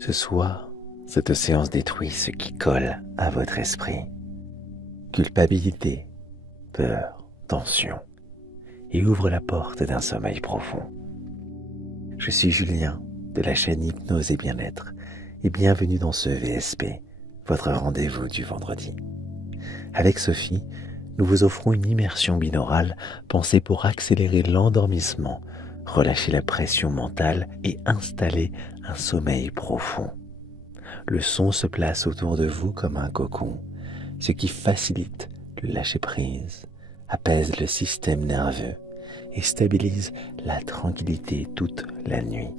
Ce soir, cette séance détruit ce qui colle à votre esprit. Culpabilité, peur, tension, et ouvre la porte d'un sommeil profond. Je suis Julien, de la chaîne Hypnose et Bien-être, et bienvenue dans ce VSP, votre rendez-vous du vendredi. Avec Sophie, nous vous offrons une immersion binaurale pensée pour accélérer l'endormissement, relâcher la pression mentale et installer un sommeil profond. Le son se place autour de vous comme un cocon, ce qui facilite le lâcher-prise, apaise le système nerveux et stabilise la tranquillité toute la nuit.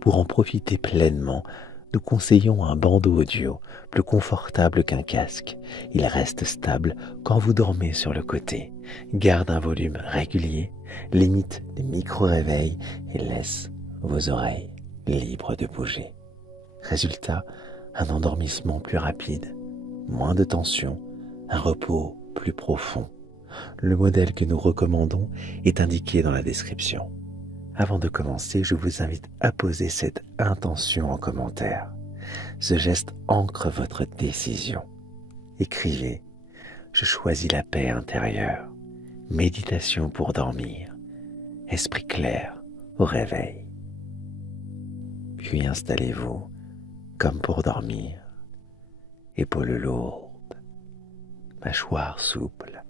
Pour en profiter pleinement, nous conseillons un bandeau audio plus confortable qu'un casque. Il reste stable quand vous dormez sur le côté, garde un volume régulier, limite les micro-réveils et laisse vos oreilles libres de bouger. Résultat, un endormissement plus rapide, moins de tension, un repos plus profond. Le modèle que nous recommandons est indiqué dans la description. Avant de commencer, je vous invite à poser cette intention en commentaire. Ce geste ancre votre décision. Écrivez « Je choisis la paix intérieure ». Méditation pour dormir. Esprit clair au réveil. Puis installez-vous comme pour dormir. Épaules lourdes, mâchoire souple,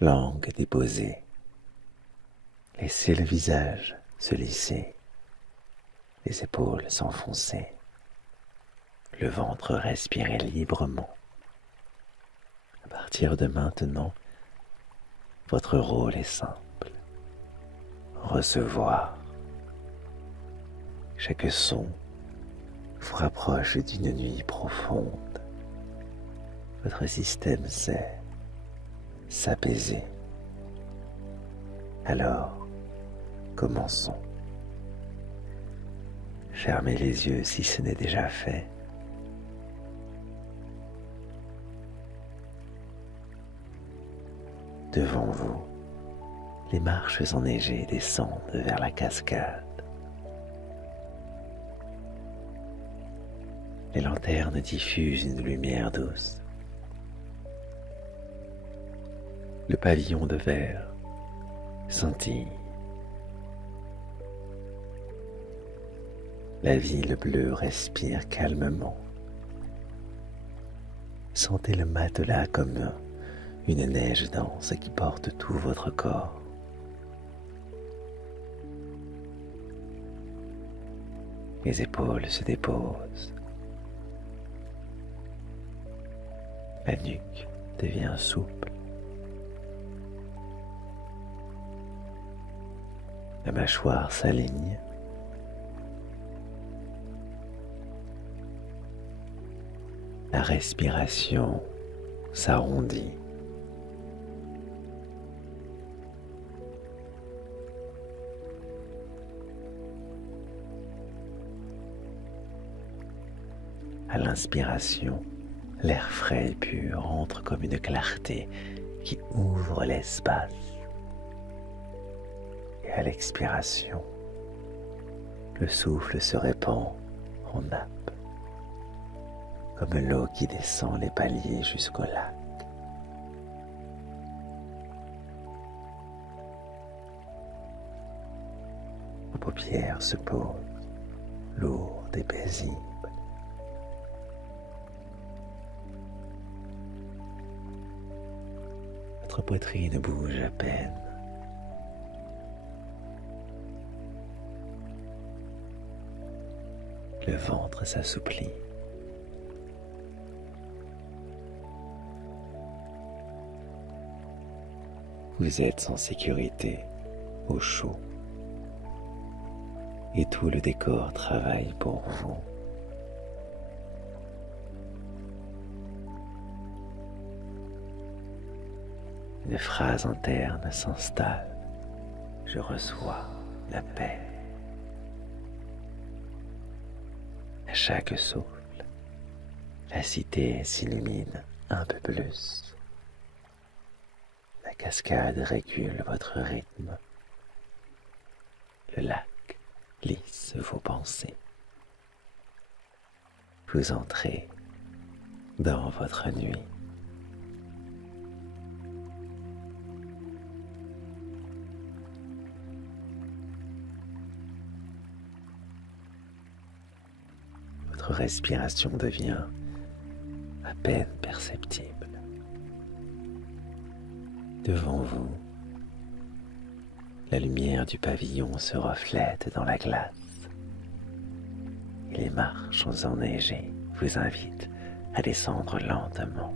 langue déposée. Laissez le visage se lisser, les épaules s'enfoncer, le ventre respirer librement. À partir de maintenant, votre rôle est simple. Recevoir. Chaque son vous rapproche d'une nuit profonde. Votre système sait s'apaiser. Alors, commençons. Fermez les yeux si ce n'est déjà fait. Devant vous, les marches enneigées descendent vers la cascade. Les lanternes diffusent une lumière douce. Le pavillon de verre scintille. La ville bleue respire calmement. Sentez le matelas comme une neige dense qui porte tout votre corps. Les épaules se déposent. La nuque devient souple. La mâchoire s'aligne. La respiration s'arrondit. À l'inspiration, l'air frais et pur entre comme une clarté qui ouvre l'espace. Et à l'expiration, le souffle se répand en nappe, comme l'eau qui descend les paliers jusqu'au lac. Vos paupières se posent, lourdes et paisibles. Votre poitrine bouge à peine. Le ventre s'assouplit. Vous êtes en sécurité, au chaud, et tout le décor travaille pour vous. Une phrase interne s'installe. Je reçois la paix. À chaque souffle, la cité s'illumine un peu plus. La cascade régule votre rythme. Le lac lisse vos pensées. vous entrez dans votre nuit. Votre respiration devient à peine perceptible. Devant vous, la lumière du pavillon se reflète dans la glace et les marches enneigées vous invitent à descendre lentement.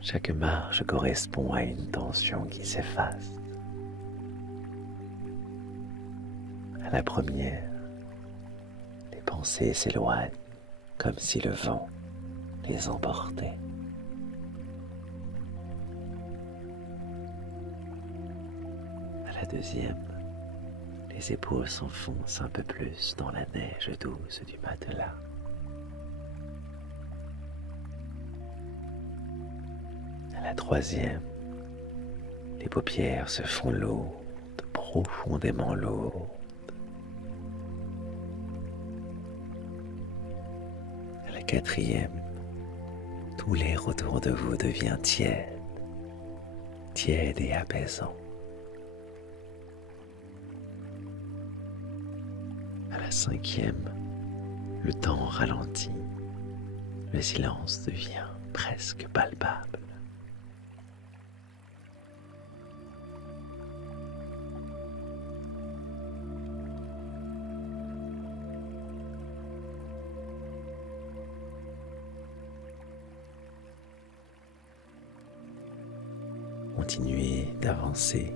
Chaque marche correspond à une tension qui s'efface. À la première, les pensées s'éloignent comme si le vent les emportait. À la deuxième, les épaules s'enfoncent un peu plus dans la neige douce du matelas. À la troisième, les paupières se font lourdes, profondément lourdes. À la quatrième, tout l'air autour de vous devient tiède, tiède et apaisant. À la cinquième, le temps ralentit, le silence devient presque palpable. Continuez d'avancer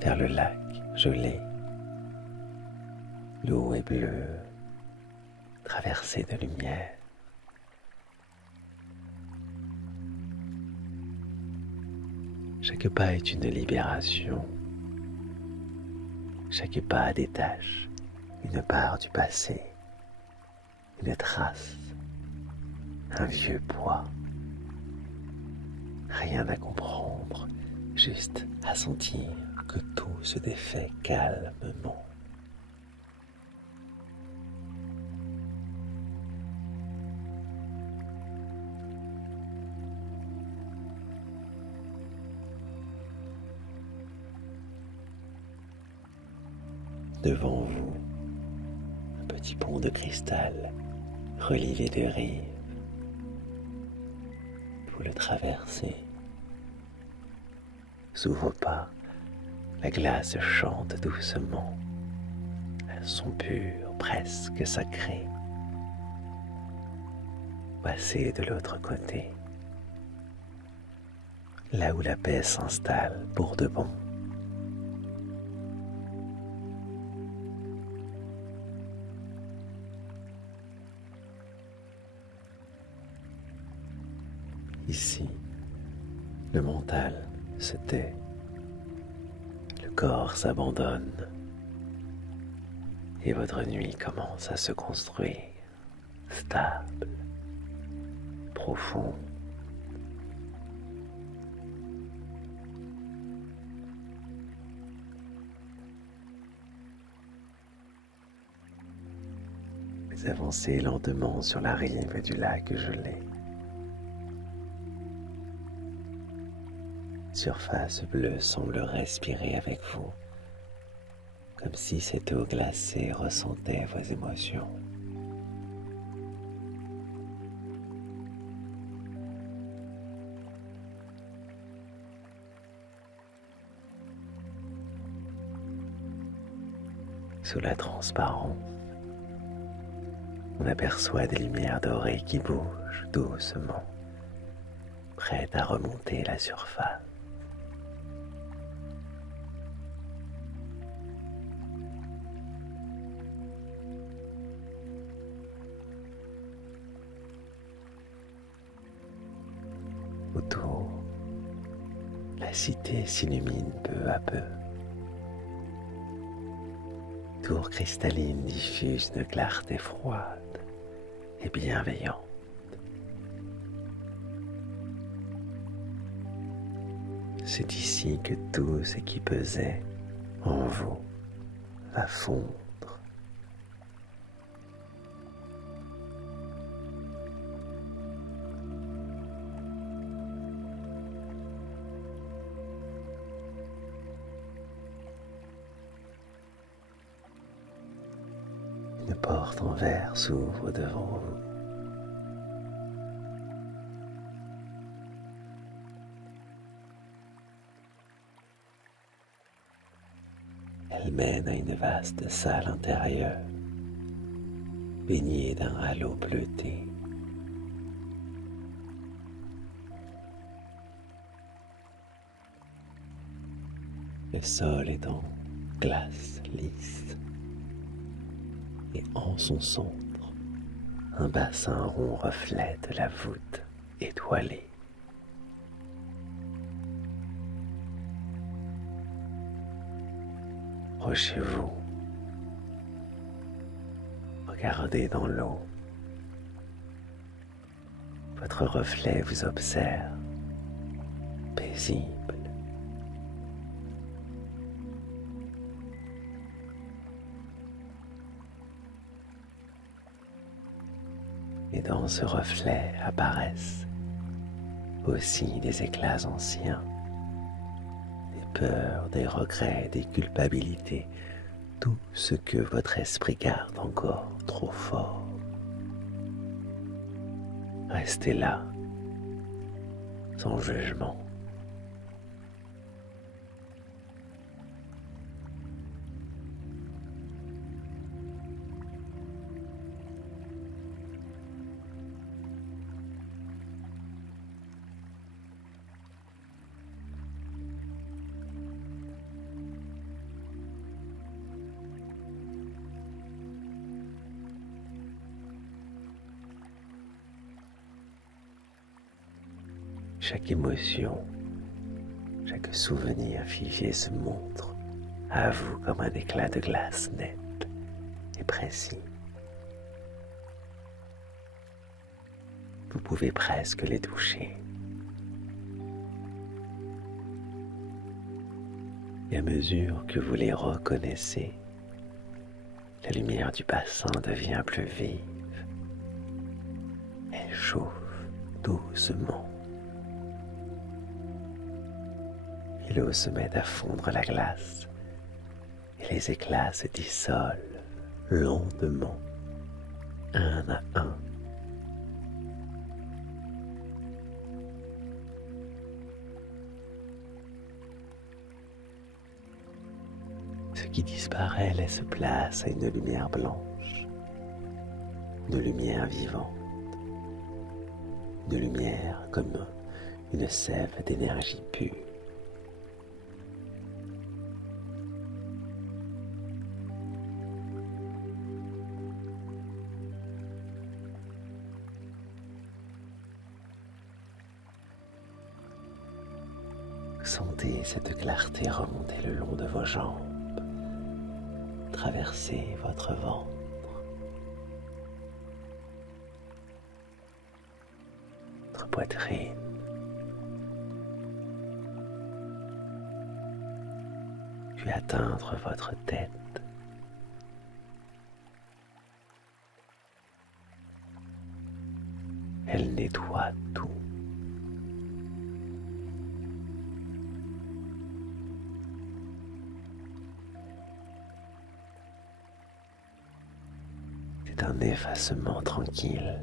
vers le lac gelé. L'eau est bleue, traversée de lumière. Chaque pas est une libération. Chaque pas détache une part du passé, une trace, un vieux poids. Rien à comprendre, juste à sentir que tout se défait calmement. Devant vous, un petit pont de cristal relie les deux rives. Vous le traversez. Sous vos pas, la glace chante doucement, un son pur, presque sacré. Passez de l'autre côté, là où la paix s'installe pour de bon. Ici, le mental se tait, le corps s'abandonne et votre nuit commence à se construire, stable, profonde. Vous avancez lentement sur la rive du lac gelé. Surface bleue semble respirer avec vous, comme si cette eau glacée ressentait vos émotions. Sous la transparence, on aperçoit des lumières dorées qui bougent doucement, prêtes à remonter la surface. Autour, la cité s'illumine peu à peu. Tour cristalline diffuse une clarté froide et bienveillante. C'est ici que tout ce qui pesait en vous va fondre. Une porte en verre s'ouvre devant vous. Elle mène à une vaste salle intérieure, baignée d'un halo bleuté. Le sol est en glace lisse et en son centre, un bassin rond reflète la voûte étoilée. Approchez-vous, regardez dans l'eau. Votre reflet vous observe, paisible. Et dans ce reflet apparaissent aussi des éclats anciens, des peurs, des regrets, des culpabilités, tout ce que votre esprit garde encore trop fort. Restez là, sans jugement. Chaque émotion, chaque souvenir figé se montre à vous comme un éclat de glace net et précis. Vous pouvez presque les toucher. Et à mesure que vous les reconnaissez, la lumière du bassin devient plus vive. Elle chauffe doucement. Et l'eau se met à fondre la glace et les éclats se dissolvent lentement, un à un. Ce qui disparaît laisse place à une lumière blanche, une lumière vivante, une lumière comme une sève d'énergie pure. Sentez cette clarté remonter le long de vos jambes, traverser votre ventre, votre poitrine, puis atteindre votre tête. Elle nettoie tout. C'est un effacement tranquille,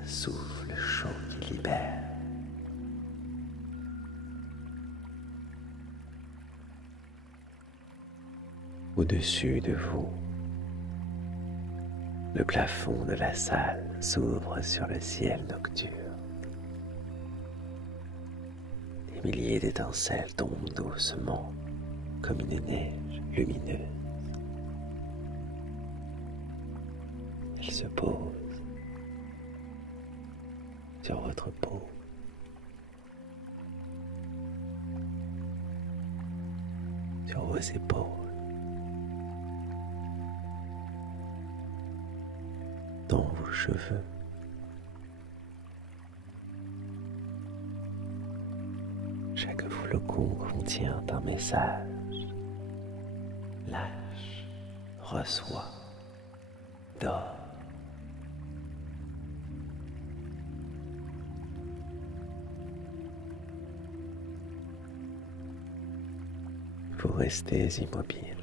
un souffle chaud qui libère. Au-dessus de vous, le plafond de la salle s'ouvre sur le ciel nocturne. Des milliers d'étincelles tombent doucement comme une neige lumineuse. Elles se posent sur votre peau. Sur vos épaules. Dans vos cheveux. Chaque flocon contient un message lâche, reçoit, dort. Vous restez immobile.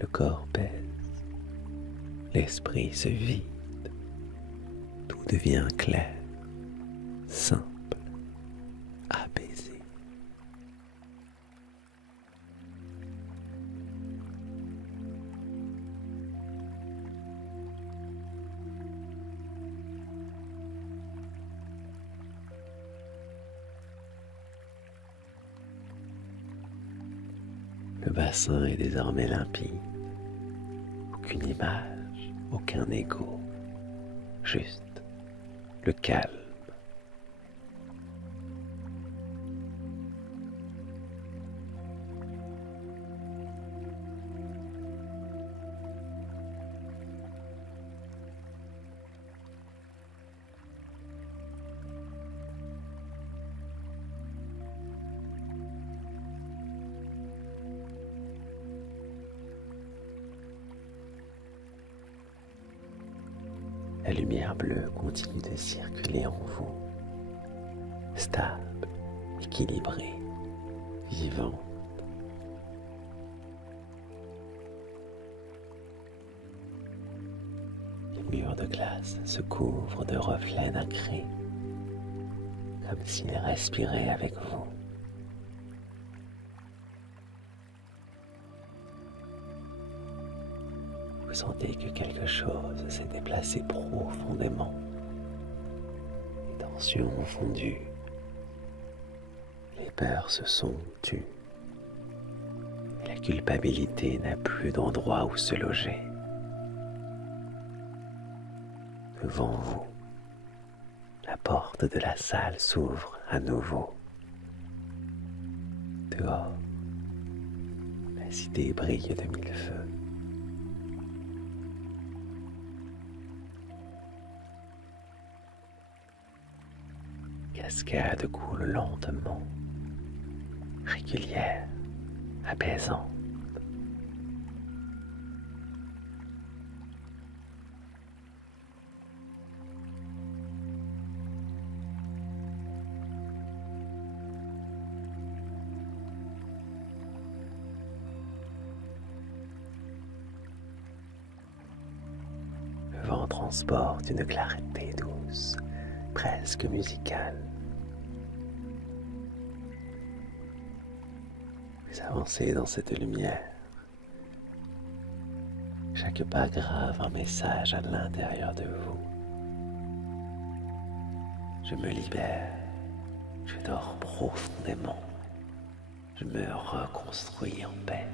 Le corps pèse, l'esprit se vide, tout devient clair, simple, apaisé. Le bassin est désormais limpide. Aucune image, aucun écho, juste le calme. La lumière bleue continue de circuler en vous, stable, équilibrée, vivante. Les murs de glace se couvrent de reflets nacrés, comme s'ils respiraient avec vous. Vous sentez que quelque chose s'est déplacé profondément. Les tensions ont fondu. Les peurs se sont tues. Et la culpabilité n'a plus d'endroit où se loger. Devant vous, la porte de la salle s'ouvre à nouveau. Dehors, la cité brille de mille feux. Cascade coule lentement, régulière, apaisante. Le vent transporte une clarté douce, presque musicale. Vous avancez dans cette lumière. Chaque pas grave un message à l'intérieur de vous. Je me libère, je dors profondément, je me reconstruis en paix.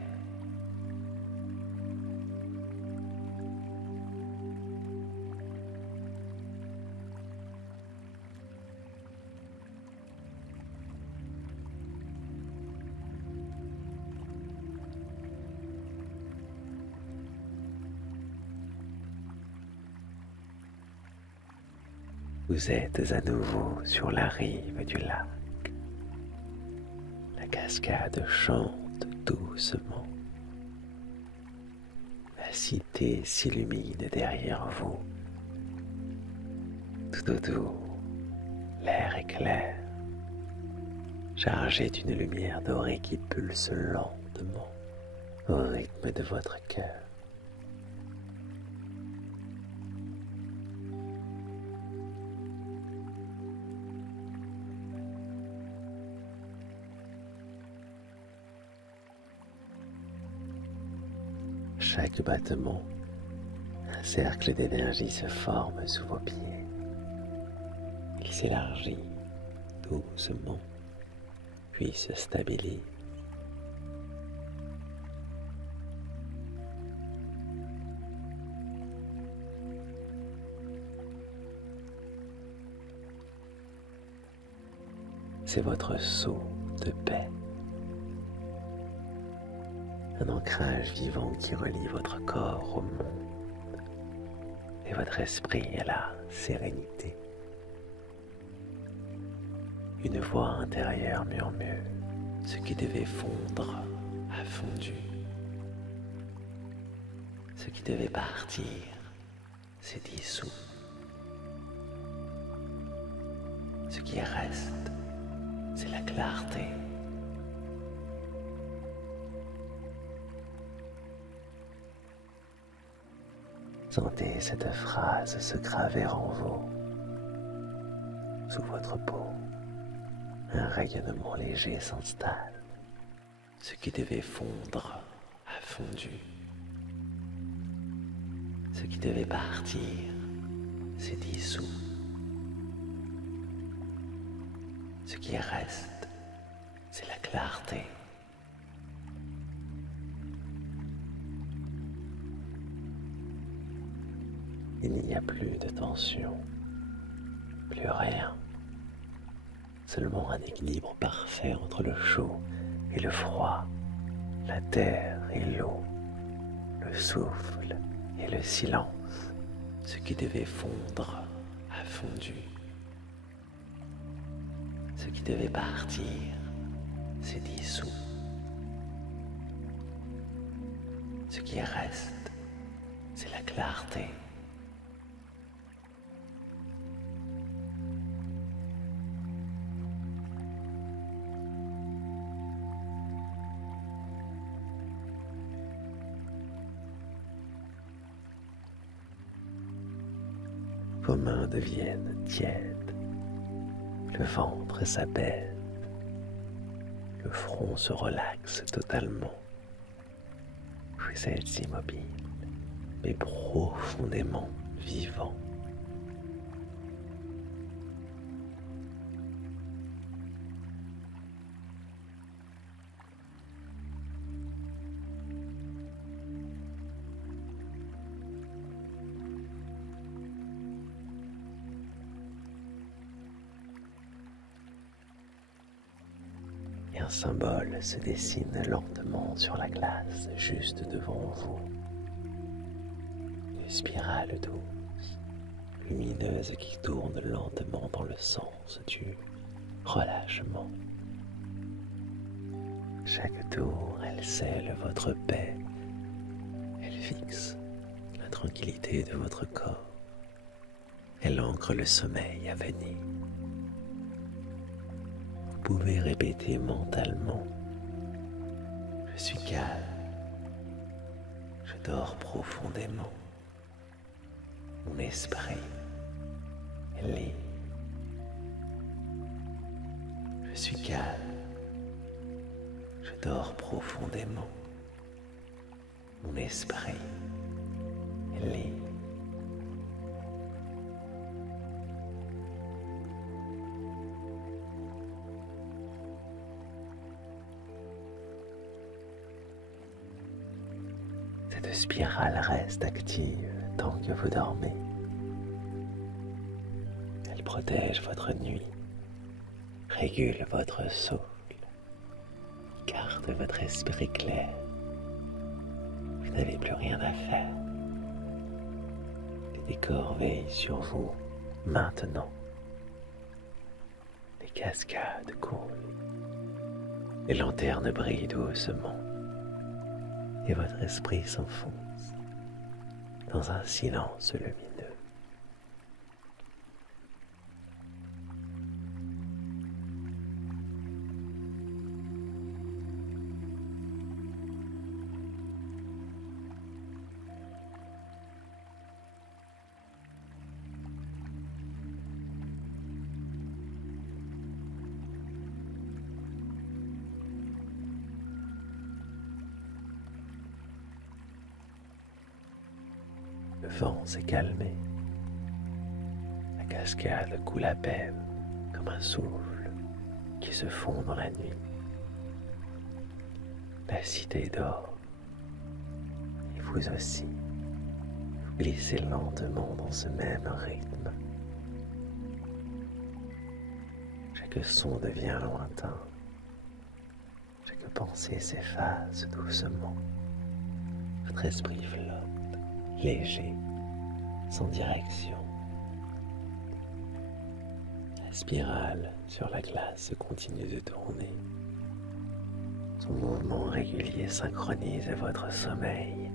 Vous êtes à nouveau sur la rive du lac. La cascade chante doucement. La cité s'illumine derrière vous. Tout autour, l'air est clair, chargé d'une lumière dorée qui pulse lentement au rythme de votre cœur. Chaque battement, un cercle d'énergie se forme sous vos pieds. Il s'élargit doucement, puis se stabilise. C'est votre sceau de paix. Un ancrage vivant qui relie votre corps au monde et votre esprit à la sérénité. Une voix intérieure murmure: ce qui devait fondre a fondu. Ce qui devait partir s'est dissous. Ce qui reste, c'est la clarté. Sentez cette phrase se graver en vous. Sous votre peau, un rayonnement léger s'installe. Ce qui devait fondre a fondu. Ce qui devait partir s'est dissous. Ce qui reste, c'est la clarté. Il n'y a plus de tension, plus rien. Seulement un équilibre parfait entre le chaud et le froid, la terre et l'eau, le souffle et le silence. Ce qui devait fondre a fondu. Ce qui devait partir s'est dissous. Ce qui reste, c'est la clarté. Vos mains deviennent tièdes, le ventre s'apaise, le front se relaxe totalement. Vous êtes immobile, mais profondément vivant. Un symbole se dessine lentement sur la glace juste devant vous. Une spirale douce, lumineuse qui tourne lentement dans le sens du relâchement. Chaque tour, elle scelle votre paix. Elle fixe la tranquillité de votre corps. Elle ancre le sommeil à venir. Vous pouvez répéter mentalement: je suis calme, je dors profondément, mon esprit est libre. Je suis calme, je dors profondément, mon esprit est libre. Cette spirale reste active tant que vous dormez. Elle protège votre nuit, régule votre souffle, garde votre esprit clair. Vous n'avez plus rien à faire. Les décors veillent sur vous maintenant. Les cascades coulent. Les lanternes brillent doucement. Et votre esprit s'enfonce dans un silence lumineux. Le vent s'est calmé. La cascade coule à peine comme un souffle qui se fond dans la nuit. La cité dort. Et vous aussi, vous glissez lentement dans ce même rythme. Chaque son devient lointain. Chaque pensée s'efface doucement. Votre esprit flotte, léger, sans direction. La spirale sur la glace continue de tourner. Son mouvement régulier synchronise votre sommeil.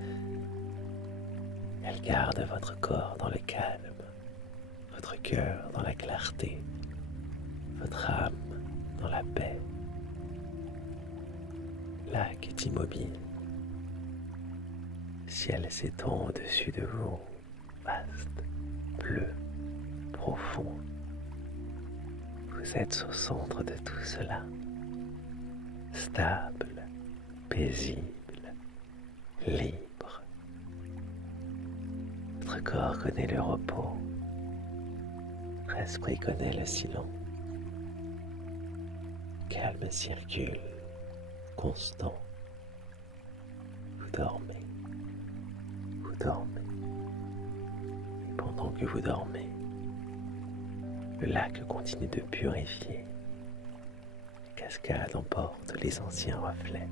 Elle garde votre corps dans le calme, votre cœur dans la clarté, votre âme dans la paix. Le lac est immobile. Le ciel s'étend au-dessus de vous, vaste, bleu, profond. Vous êtes au centre de tout cela, stable, paisible, libre. Votre corps connaît le repos, votre esprit connaît le silence. Calme circule, constant. Vous dormez, vous dormez. Et pendant que vous dormez, le lac continue de purifier. Les cascades emportent les anciens reflets.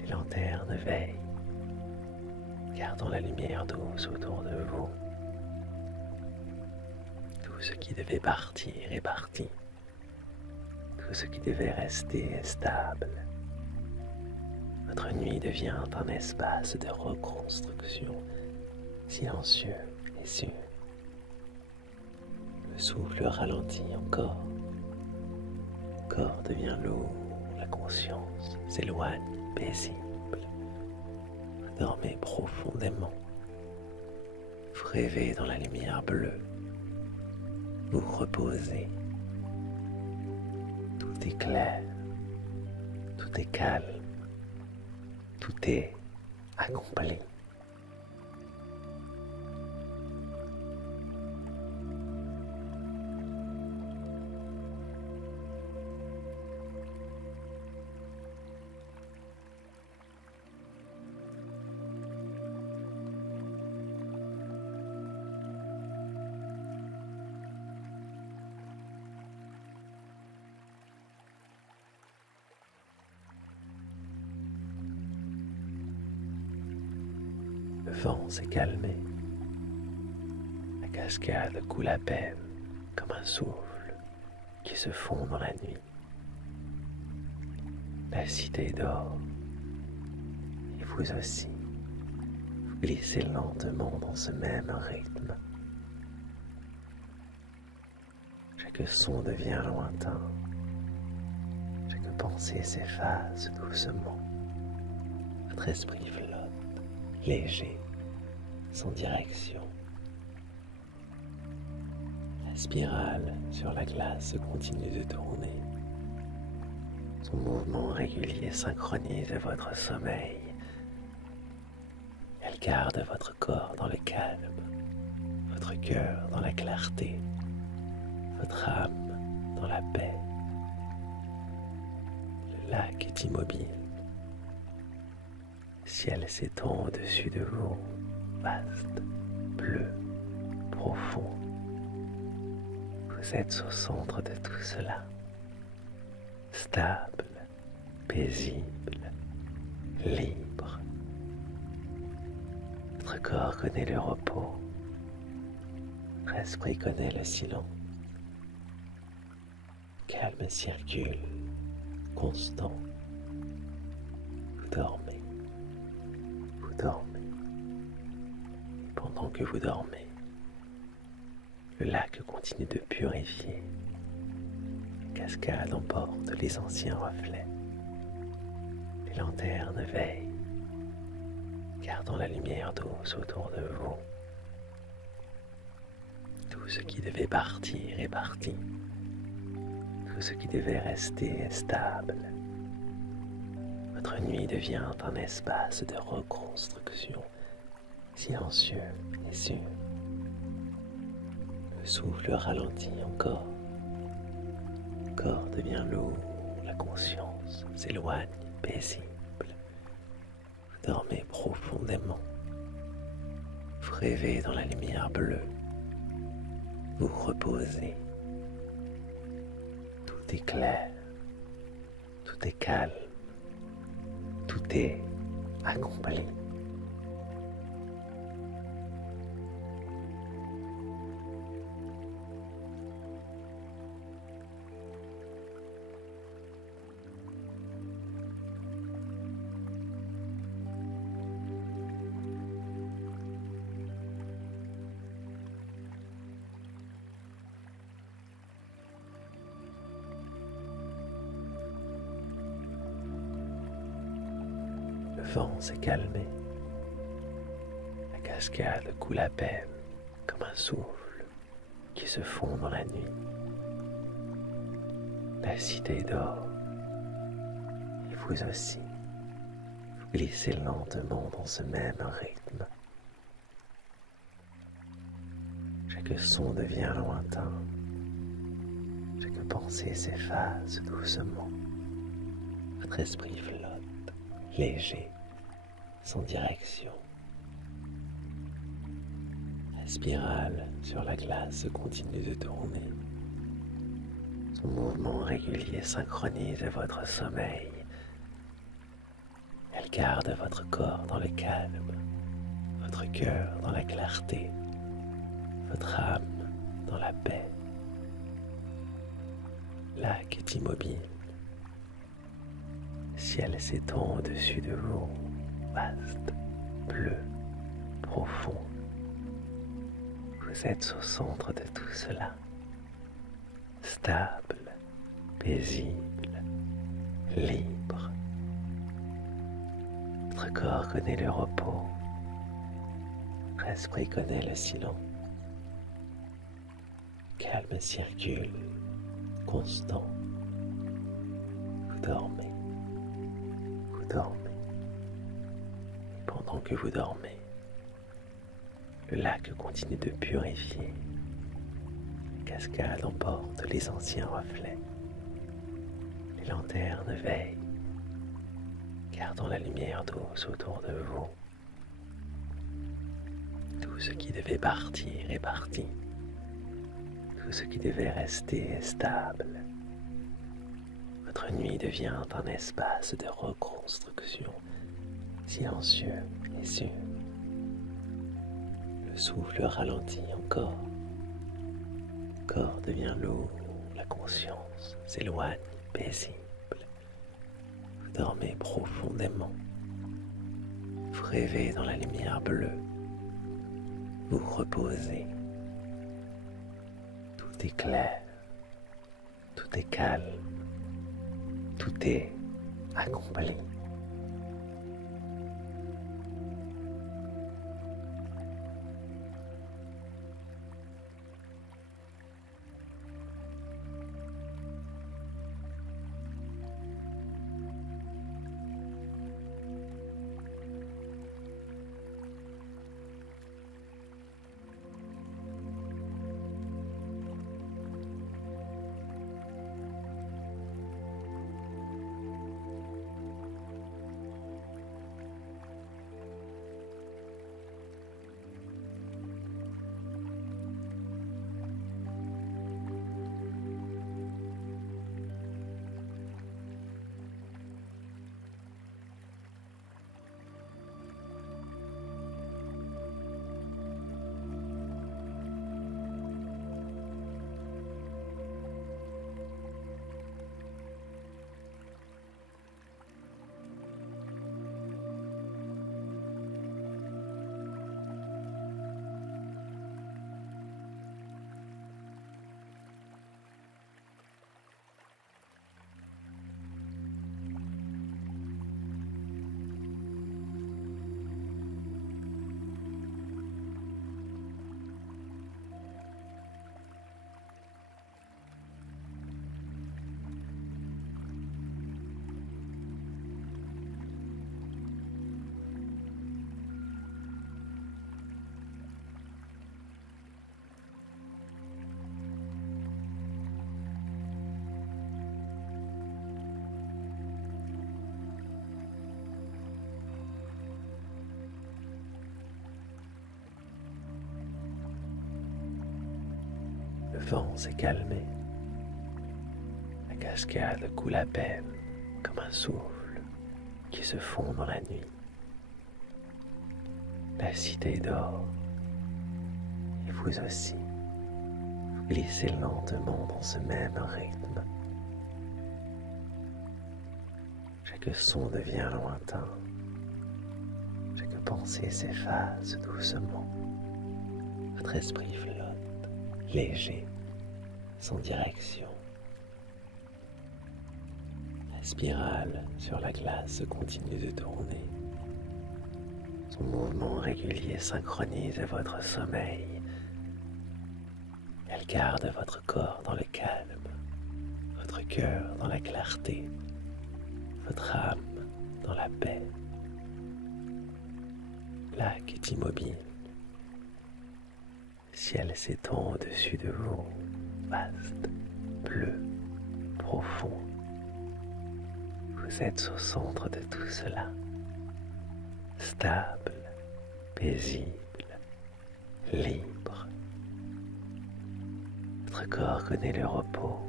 Les lanternes veillent, gardant la lumière douce autour de vous. Tout ce qui devait partir est parti. Tout ce qui devait rester est stable. Votre nuit devient un espace de reconstruction silencieux et sûr. Le souffle ralentit encore. Le corps devient lourd, la conscience s'éloigne paisible. Vous dormez profondément. Vous rêvez dans la lumière bleue. Vous reposez. Tout est clair. Tout est calme. Tout est accompli. Le vent s'est calmé. La cascade coule à peine comme un souffle qui se fond dans la nuit. La cité dort et vous aussi. Vous glissez lentement dans ce même rythme. Chaque son devient lointain. Chaque pensée s'efface doucement. Votre esprit flotte, léger, sans direction. La spirale sur la glace continue de tourner. Son mouvement régulier synchronise votre sommeil. Elle garde votre corps dans le calme, votre cœur dans la clarté, votre âme dans la paix. Le lac est immobile. Le ciel s'étend au-dessus de vous, vaste, bleu, profond. Vous êtes au centre de tout cela, stable, paisible, libre. Votre corps connaît le repos, votre esprit connaît le silence. Calme circule, constant. Vous dormez, vous dormez. Et pendant que vous dormez, le lac continue de purifier. Les cascades emportent les anciens reflets. Les lanternes veillent, gardant la lumière douce autour de vous. Tout ce qui devait partir est parti. Tout ce qui devait rester est stable. Votre nuit devient un espace de reconstruction silencieux et sûr. Le souffle ralentit encore. Le corps devient lourd, la conscience s'éloigne paisible. Vous dormez profondément. Vous rêvez dans la lumière bleue. Vous reposez. Tout est clair. Tout est calme. Tout est accompli. Le vent s'est calmé. La cascade coule à peine comme un souffle qui se fond dans la nuit. La cité dort. Et vous aussi, vous glissez lentement dans ce même rythme. Chaque son devient lointain. Chaque pensée s'efface doucement. Votre esprit flotte, léger, sans direction. La spirale sur la glace continue de tourner. Son mouvement régulier synchronise votre sommeil. Elle garde votre corps dans le calme, votre cœur dans la clarté, votre âme dans la paix. Le lac est immobile. Le ciel s'étend au-dessus de vous, vaste, bleu, profond. Vous êtes au centre de tout cela, stable, paisible, libre. Votre corps connaît le repos, votre esprit connaît le silence. Le calme circule, constant. Vous dormez, vous dormez. Et pendant que vous dormez, le lac continue de purifier. La cascade emporte les anciens reflets. Les lanternes veillent, gardant la lumière douce autour de vous. Tout ce qui devait partir est parti. Tout ce qui devait rester est stable. Votre nuit devient un espace de reconstruction, silencieux et sûr. Le souffle ralentit encore. Le corps devient lourd, la conscience s'éloigne, paisible. Vous dormez profondément. Vous rêvez dans la lumière bleue. Vous reposez. Tout est clair. Tout est calme. Tout est accompli. Le vent s'est calmé. La cascade coule à peine comme un souffle qui se fond dans la nuit. La cité dort. Et vous aussi, vous glissez lentement dans ce même rythme. Chaque son devient lointain. Chaque pensée s'efface doucement. Votre esprit flotte, léger, sans direction. La spirale sur la glace continue de tourner. Son mouvement régulier synchronise votre sommeil. Elle garde votre corps dans le calme, votre cœur dans la clarté, votre âme dans la paix. Le lac est immobile. Le ciel s'étend au-dessus de vous, vaste, bleu, profond. Vous êtes au centre de tout cela, stable, paisible, libre. Votre corps connaît le repos,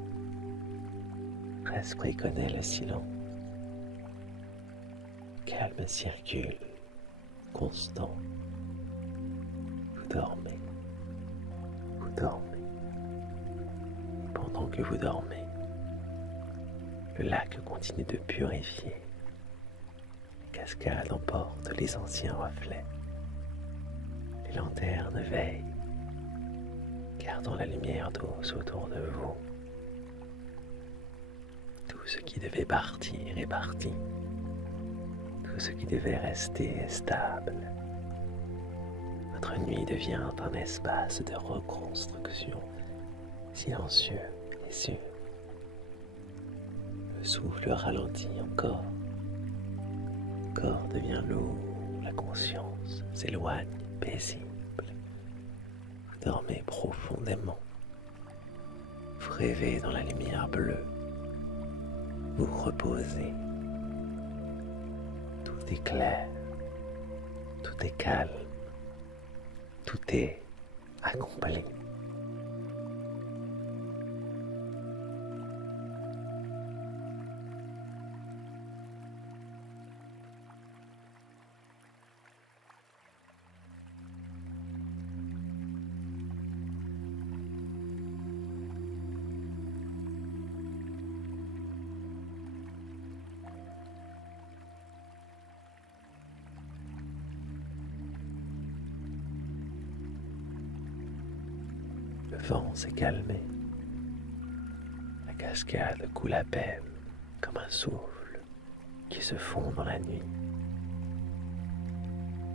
votre esprit connaît le silence. Calme circule, constant. Vous dormez, vous dormez. Et pendant que vous dormez, le lac continue de purifier. Les cascades emportent les anciens reflets. Les lanternes veillent, gardant la lumière douce autour de vous. Tout ce qui devait partir est parti. Tout ce qui devait rester est stable. Votre nuit devient un espace de reconstruction, silencieux et sûr. Le souffle ralentit encore. Le corps devient lourd, la conscience s'éloigne paisible. Vous dormez profondément. Vous rêvez dans la lumière bleue. Vous reposez. Tout est clair. Tout est calme. Tout est accompli. Le vent s'est calmé. La cascade coule à peine comme un souffle qui se fond dans la nuit.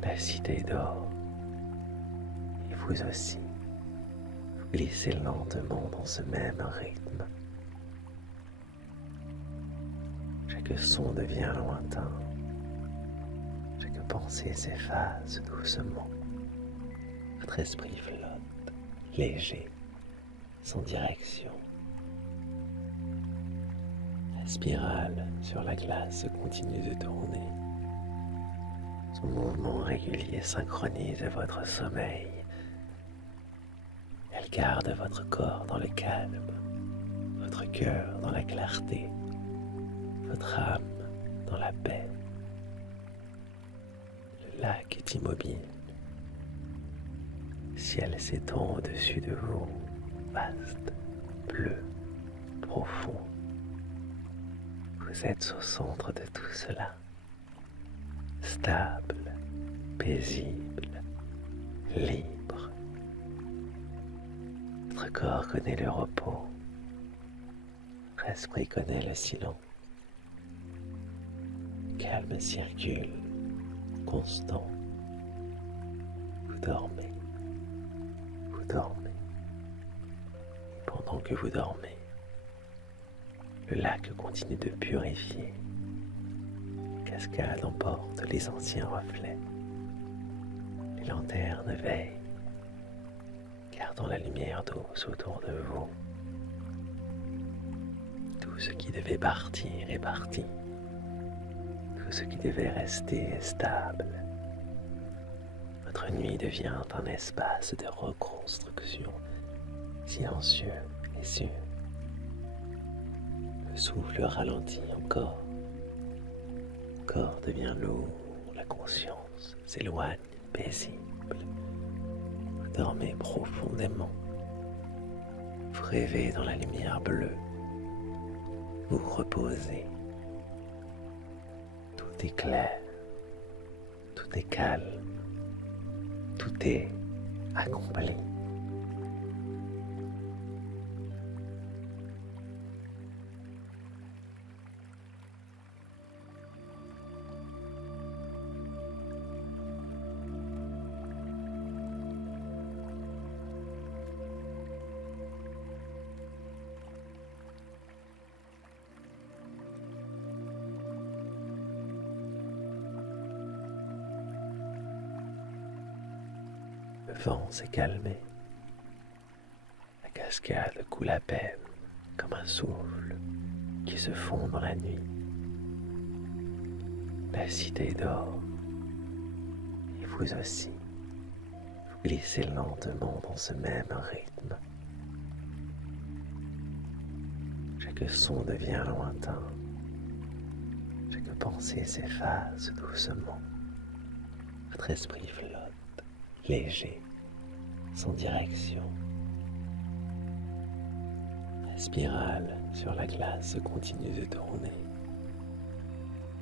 La cité dort et vous aussi. Vous glissez lentement dans ce même rythme. Chaque son devient lointain. Chaque pensée s'efface doucement. Votre esprit flotte, léger, sans direction. La spirale sur la glace continue de tourner. Son mouvement régulier synchronise votre sommeil. Elle garde votre corps dans le calme, votre cœur dans la clarté, votre âme dans la paix. Le lac est immobile. Le ciel s'étend au-dessus de vous, vaste, bleu, profond. Vous êtes au centre de tout cela, stable, paisible, libre. Votre corps connaît le repos, votre esprit connaît le silence. Calme circule, constant. Vous dormez, vous dormez. Et pendant que vous dormez, le lac continue de purifier. Les cascades emportent les anciens reflets. Les lanternes veillent, gardant la lumière douce autour de vous. Tout ce qui devait partir est parti. Tout ce qui devait rester est stable. Votre nuit devient un espace de reconstruction, silencieux et sûr. Le souffle ralentit encore. Le corps devient lourd, la conscience s'éloigne paisible. Vous dormez profondément. Vous rêvez dans la lumière bleue. Vous reposez. Tout est clair. Tout est calme. Tout est accompli. Le vent s'est calmé. La cascade coule à peine comme un souffle qui se fond dans la nuit. La cité dort, et vous aussi, vous glissez lentement dans ce même rythme. Chaque son devient lointain, chaque pensée s'efface doucement. Votre esprit flotte, léger, sans direction. La spirale sur la glace continue de tourner.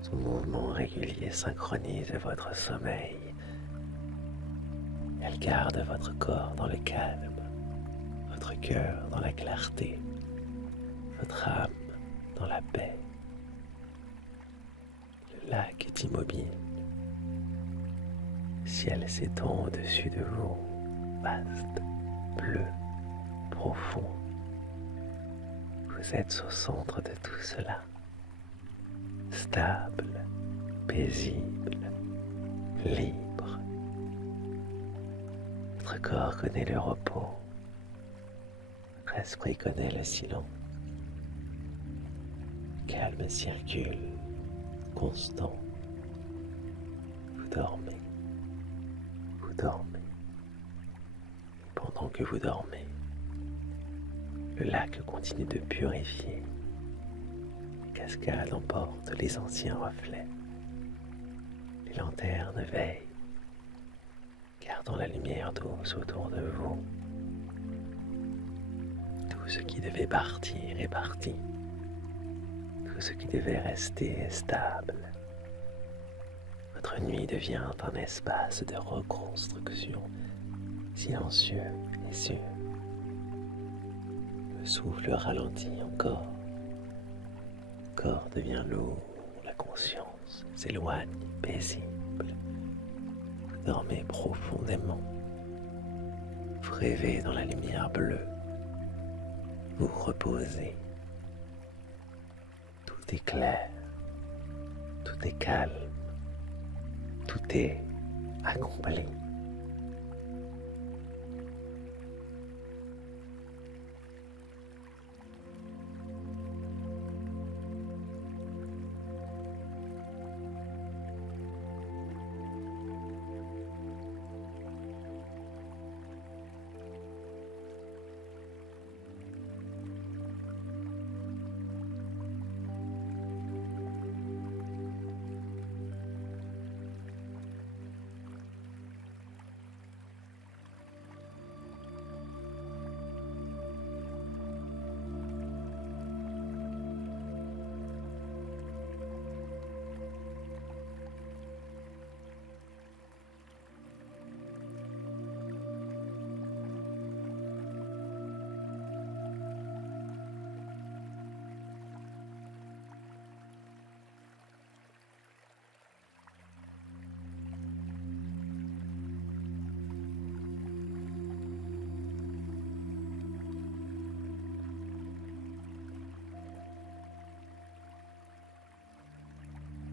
Son mouvement régulier synchronise votre sommeil. Elle garde votre corps dans le calme, votre cœur dans la clarté, votre âme dans la paix. Le lac est immobile. Le ciel s'étend au-dessus de vous, vaste, bleu, profond. Vous êtes au centre de tout cela, stable, paisible, libre. Votre corps connaît le repos, votre esprit connaît le silence. Le calme circule, constant. Vous dormez, vous dormez. Et pendant que vous dormez, le lac continue de purifier. Les cascades emportent les anciens reflets. Les lanternes veillent, gardant la lumière douce autour de vous. Tout ce qui devait partir est parti. Tout ce qui devait rester est stable. Votre nuit devient un espace de reconstruction, silencieux et sûr. Le souffle ralentit encore. Le corps devient lourd, la conscience s'éloigne paisible. Vous dormez profondément. Vous rêvez dans la lumière bleue. Vous reposez. Tout est clair. Tout est calme. Tout est accompli.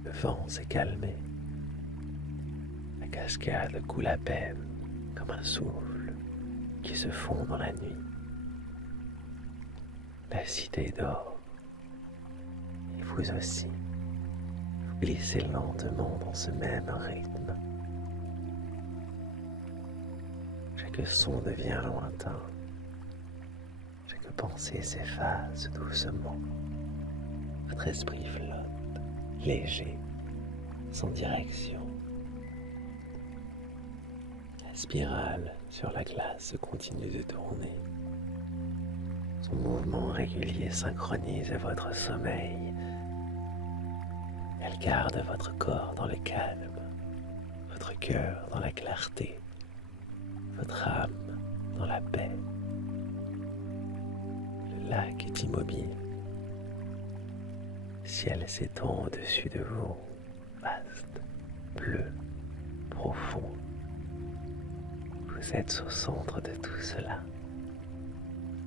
Le vent s'est calmé. La cascade coule à peine comme un souffle qui se fond dans la nuit. La cité dort, et vous aussi, vous glissez lentement dans ce même rythme. Chaque son devient lointain, chaque pensée s'efface doucement. Votre esprit flotte, léger, sans direction. La spirale sur la glace continue de tourner. Son mouvement régulier synchronise votre sommeil. Elle garde votre corps dans le calme, votre cœur dans la clarté, votre âme dans la paix. Le lac est immobile. Le ciel s'étend au-dessus de vous, vaste, bleu, profond. Vous êtes au centre de tout cela,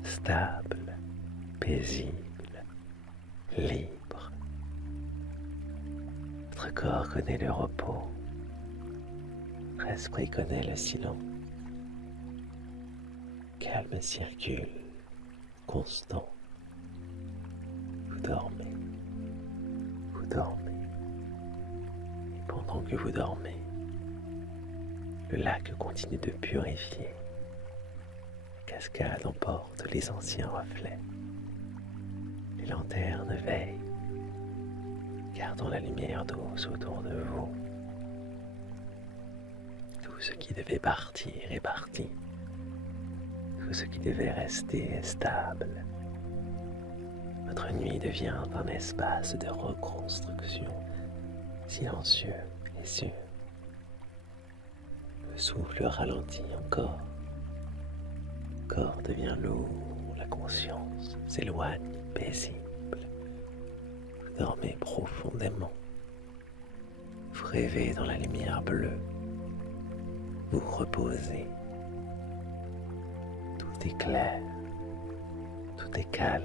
stable, paisible, libre. Votre corps connaît le repos, votre esprit connaît le silence. calme circule, constant. Vous dormez, vous dormez. Et pendant que vous dormez, le lac continue de purifier. La cascade emporte les anciens reflets. Les lanternes veillent, gardant la lumière douce autour de vous. Tout ce qui devait partir est parti. Tout ce qui devait rester est stable. Votre nuit devient un espace de reconstruction silencieux et sûr. Le souffle ralentit encore. Le corps devient lourd, la conscience s'éloigne paisible. Vous dormez profondément. Vous rêvez dans la lumière bleue. Vous reposez. Tout est clair. Tout est calme.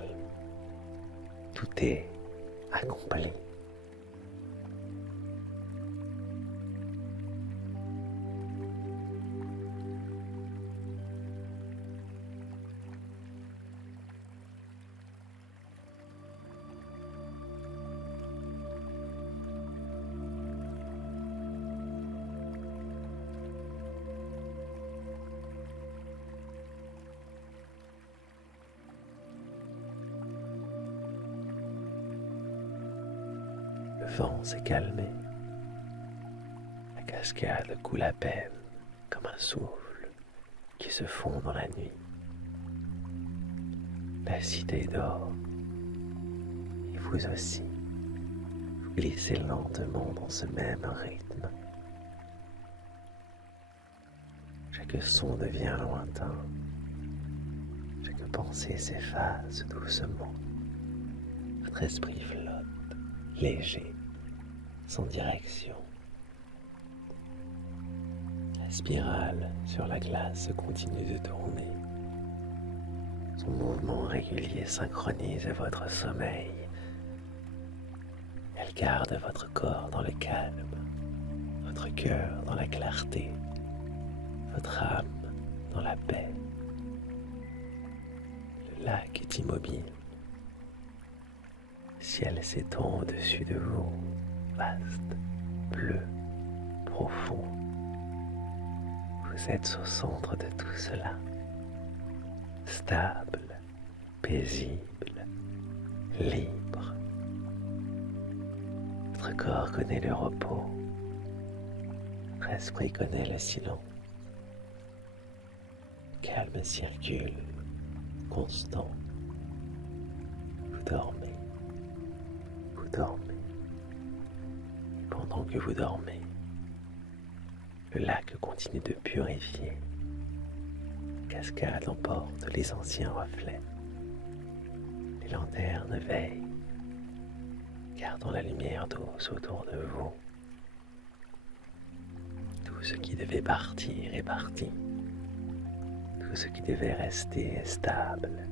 Tout est accompli. Le vent s'est calmé. La cascade coule à peine comme un souffle qui se fond dans la nuit. La cité dort et vous aussi. Vous glissez lentement dans ce même rythme. Chaque son devient lointain. Chaque pensée s'efface doucement. Votre esprit flotte, léger, sans direction. La spirale sur la glace continue de tourner. Son mouvement régulier synchronise votre sommeil. Elle garde votre corps dans le calme, votre cœur dans la clarté, votre âme dans la paix. Le lac est immobile. Le ciel s'étend au-dessus de vous, vaste, bleu, profond. Vous êtes au centre de tout cela, stable, paisible, libre. Votre corps connaît le repos, votre esprit connaît le silence. Le calme circule, constant. Vous dormez, vous dormez. Et pendant que vous dormez, le lac continue de purifier. La cascade emporte les anciens reflets. Les lanternes veillent, gardant la lumière douce autour de vous. Tout ce qui devait partir est parti. Tout ce qui devait rester est stable.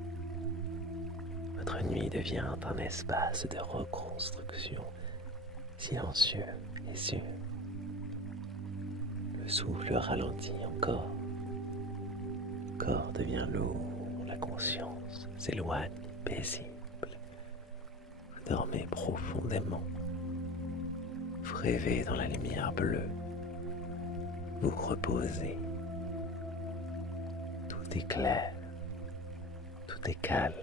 Votre nuit devient un espace de reconstruction silencieux et sûr. Le souffle ralentit encore. Le corps devient lourd, la conscience s'éloigne paisible. Vous dormez profondément. Vous rêvez dans la lumière bleue. Vous reposez. Tout est clair. Tout est calme.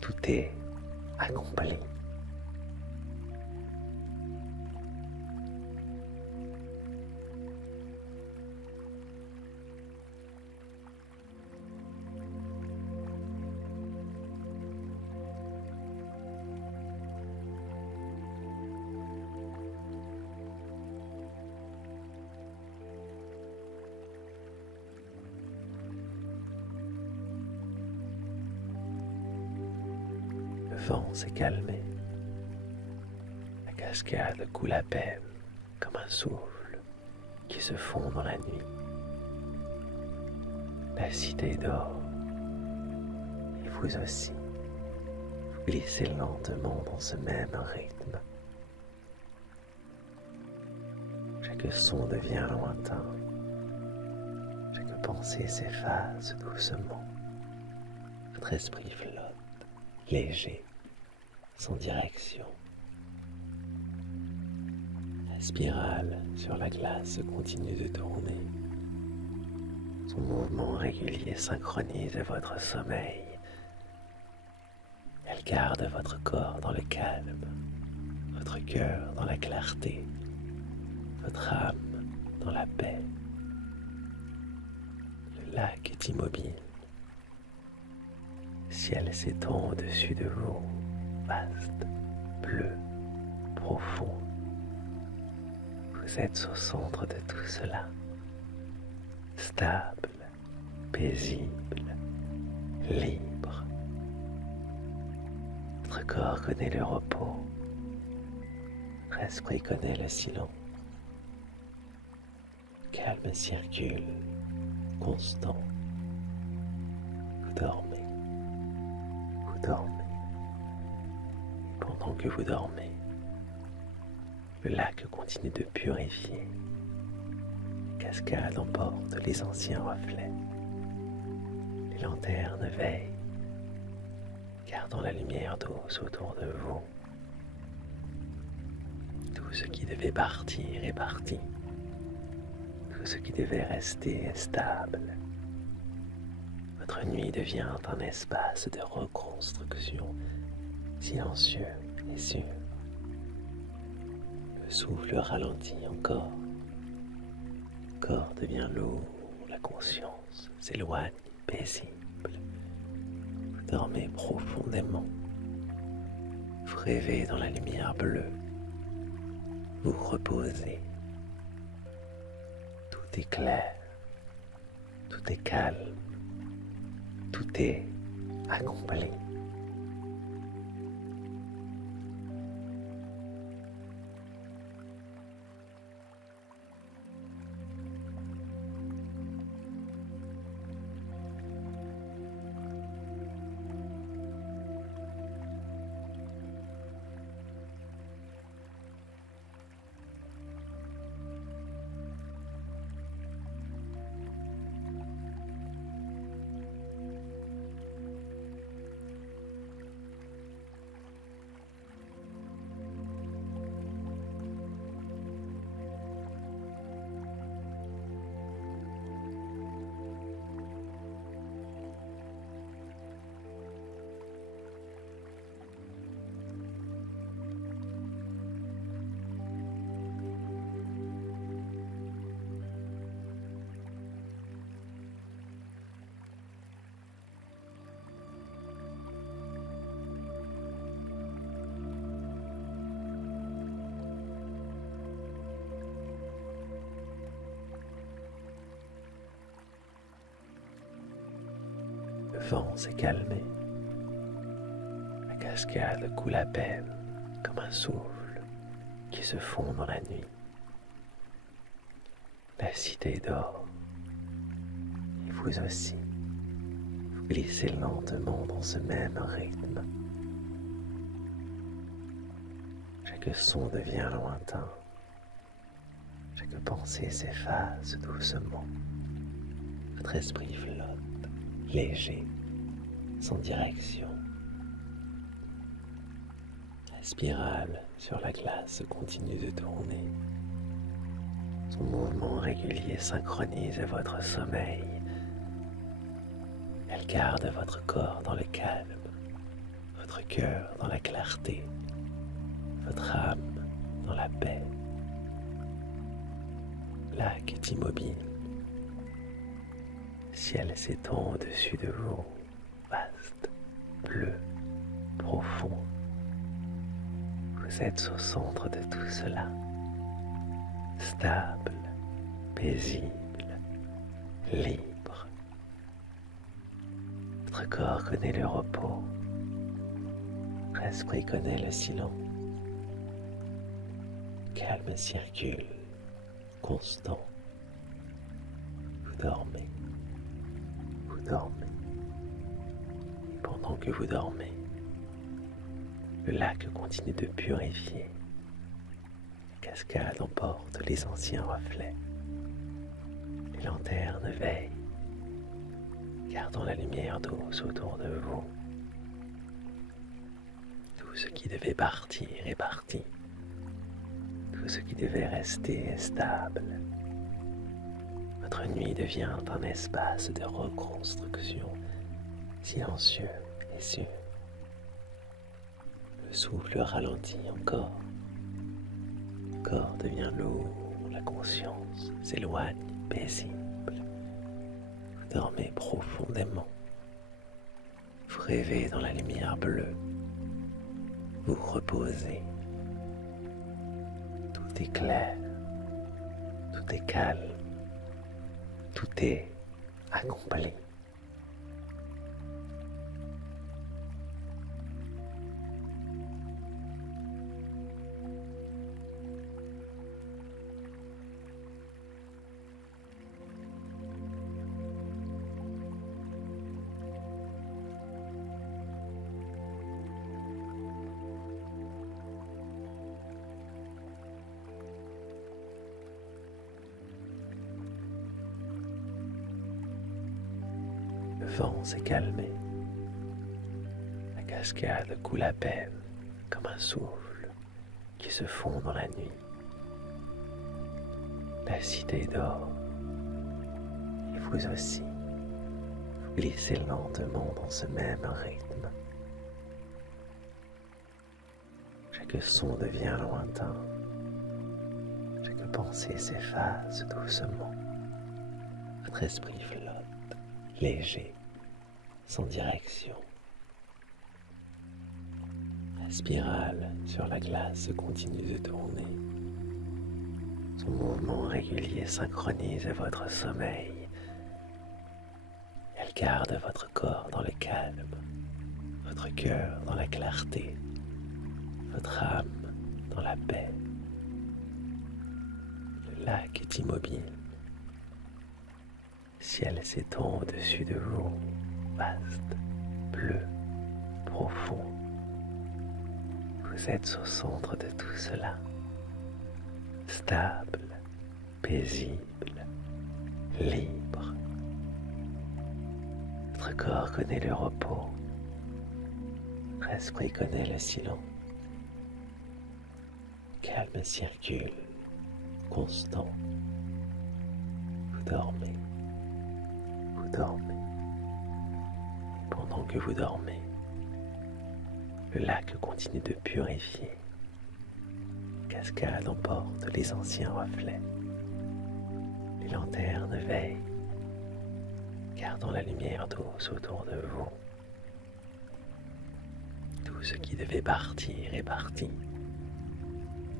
Tout est accompli. Le vent s'est calmé. La cascade coule à peine comme un souffle qui se fond dans la nuit. La cité dort et vous aussi. Vous glissez lentement dans ce même rythme. Chaque son devient lointain. Chaque pensées s'effacent doucement. Votre esprit flotte, léger, sans direction. La spirale sur la glace continue de tourner. Son mouvement régulier synchronise votre sommeil. Elle garde votre corps dans le calme, votre cœur dans la clarté, votre âme dans la paix. Le lac est immobile. Le ciel s'étend au-dessus de vous, vaste, bleu, profond. Vous êtes au centre de tout cela, stable, paisible, libre. Votre corps connaît le repos, votre esprit connaît le silence. Le calme circule, constant. Vous dormez, vous dormez. Et pendant que vous dormez, le lac continue de purifier. Cascade emporte les anciens reflets. Les lanternes veillent, gardant la lumière douce autour de vous. Tout ce qui devait partir est parti. Tout ce qui devait rester est stable. Votre nuit devient un espace de reconstruction silencieux et sûr. Le souffle ralentit encore. Le corps devient lourd, la conscience s'éloigne paisible. Vous dormez profondément. Vous rêvez dans la lumière bleue. Vous reposez. Tout est clair. Tout est calme. Tout est accompli. Le vent s'est calmé. La cascade coule à peine comme un souffle qui se fond dans la nuit. La cité dort. Et vous aussi, vous glissez lentement dans ce même rythme. Chaque son devient lointain. Chaque pensée s'efface doucement. Votre esprit flotte, léger, sans direction. La spirale sur la glace continue de tourner. Son mouvement régulier synchronise votre sommeil. Elle garde votre corps dans le calme, votre cœur dans la clarté, votre âme dans la paix. Le lac est immobile. Le ciel s'étend au-dessus de vous, vaste, bleu, profond. Vous êtes au centre de tout cela, stable, paisible, libre. Votre corps connaît le repos, votre esprit connaît le silence. Le calme circule, constant. Vous dormez, vous dormez. Et pendant que vous dormez, le lac continue de purifier. La cascade emporte les anciens reflets. Les lanternes veillent, gardant la lumière douce autour de vous. Tout ce qui devait partir est parti. Tout ce qui devait rester est stable. Votre nuit devient un espace de reconstruction silencieux et sûr. Le souffle ralentit encore. Le corps devient lourd, la conscience s'éloigne paisible. Vous dormez profondément. Vous rêvez dans la lumière bleue. Vous reposez. Tout est clair. Tout est calme. Tout est accompli. Le vent s'est calmé. La cascade coule à peine comme un souffle qui se fond dans la nuit. La cité dort et vous aussi. Vous glissez lentement dans ce même rythme. Chaque son devient lointain. Chaque pensée s'efface doucement. Votre esprit flotte, léger, sans direction. La spirale sur la glace continue de tourner. Son mouvement régulier synchronise votre sommeil. Elle garde votre corps dans le calme, votre cœur dans la clarté, votre âme dans la paix. Le lac est immobile. Le ciel s'étend au-dessus de vous, vaste, bleu, profond. Vous êtes au centre de tout cela, stable, paisible, libre. Votre corps connaît le repos, votre esprit connaît le silence. Calme circule, constant. Vous dormez. Vous dormez. Et pendant que vous dormez, le lac continue de purifier. La cascade emporte les anciens reflets. Les lanternes veillent, gardant la lumière douce autour de vous. Tout ce qui devait partir est parti.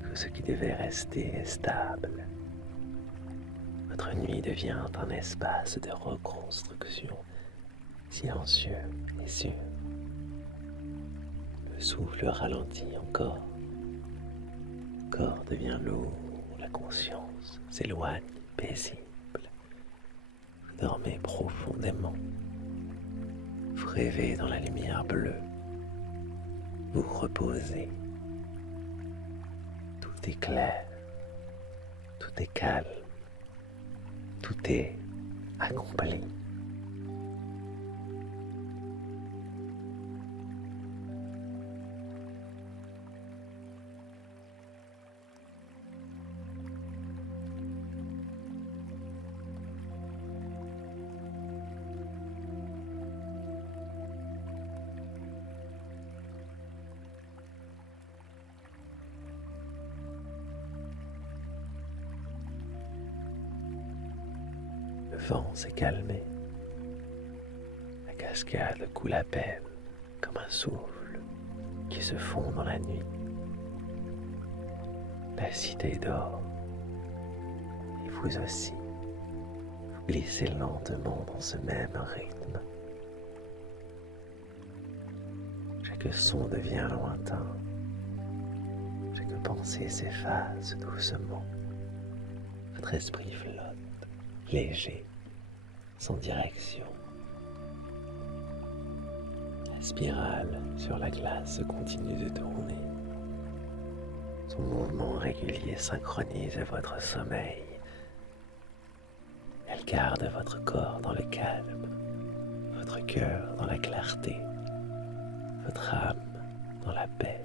Tout ce qui devait rester est stable. Votre nuit devient un espace de reconstruction silencieux et sûr. Le souffle ralentit encore. Le corps devient lourd, la conscience s'éloigne paisible. Vous dormez profondément. Vous rêvez dans la lumière bleue. Vous reposez. Tout est clair. Tout est calme. Tout est accompli. Le vent s'est calmé. La cascade coule à peine comme un souffle qui se fond dans la nuit. La cité dort et vous aussi. Vous glissez lentement dans ce même rythme. Chaque son devient lointain. Chaque pensée s'efface doucement. Votre esprit flotte, léger, sans direction. La spirale sur la glace continue de tourner. Son mouvement régulier synchronise votre sommeil. Elle garde votre corps dans le calme, votre cœur dans la clarté, votre âme dans la paix.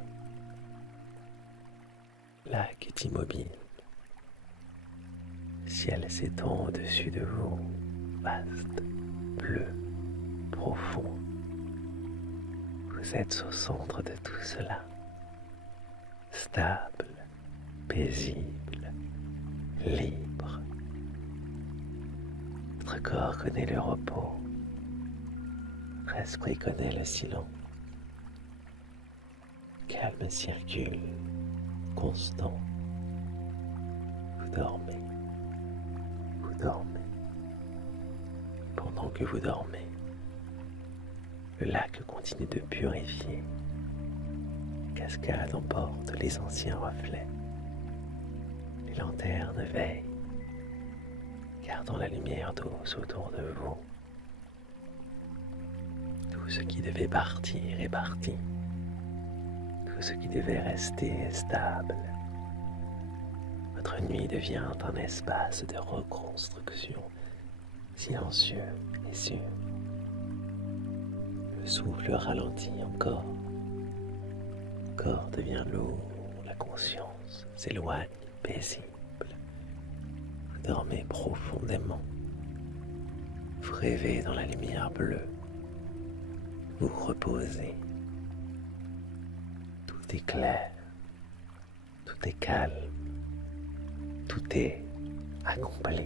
Le lac est immobile. Le ciel s'étend au-dessus de vous, vaste, bleu, profond. Vous êtes au centre de tout cela, stable, paisible, libre. Votre corps connaît le repos, votre esprit connaît le silence. Le calme circule, constant. Vous dormez, vous dormez. Pendant que vous dormez, le lac continue de purifier. La cascade emporte les anciens reflets. Les lanternes veillent, gardant la lumière douce autour de vous. Tout ce qui devait partir est parti. Tout ce qui devait rester est stable. Votre nuit devient un espace de reconstruction, silencieux et sûr. Le souffle ralentit encore. Le corps devient lourd, la conscience s'éloigne, paisible. Vous dormez profondément. Vous rêvez dans la lumière bleue. Vous reposez. Tout est clair. Tout est calme. Tout est accompli.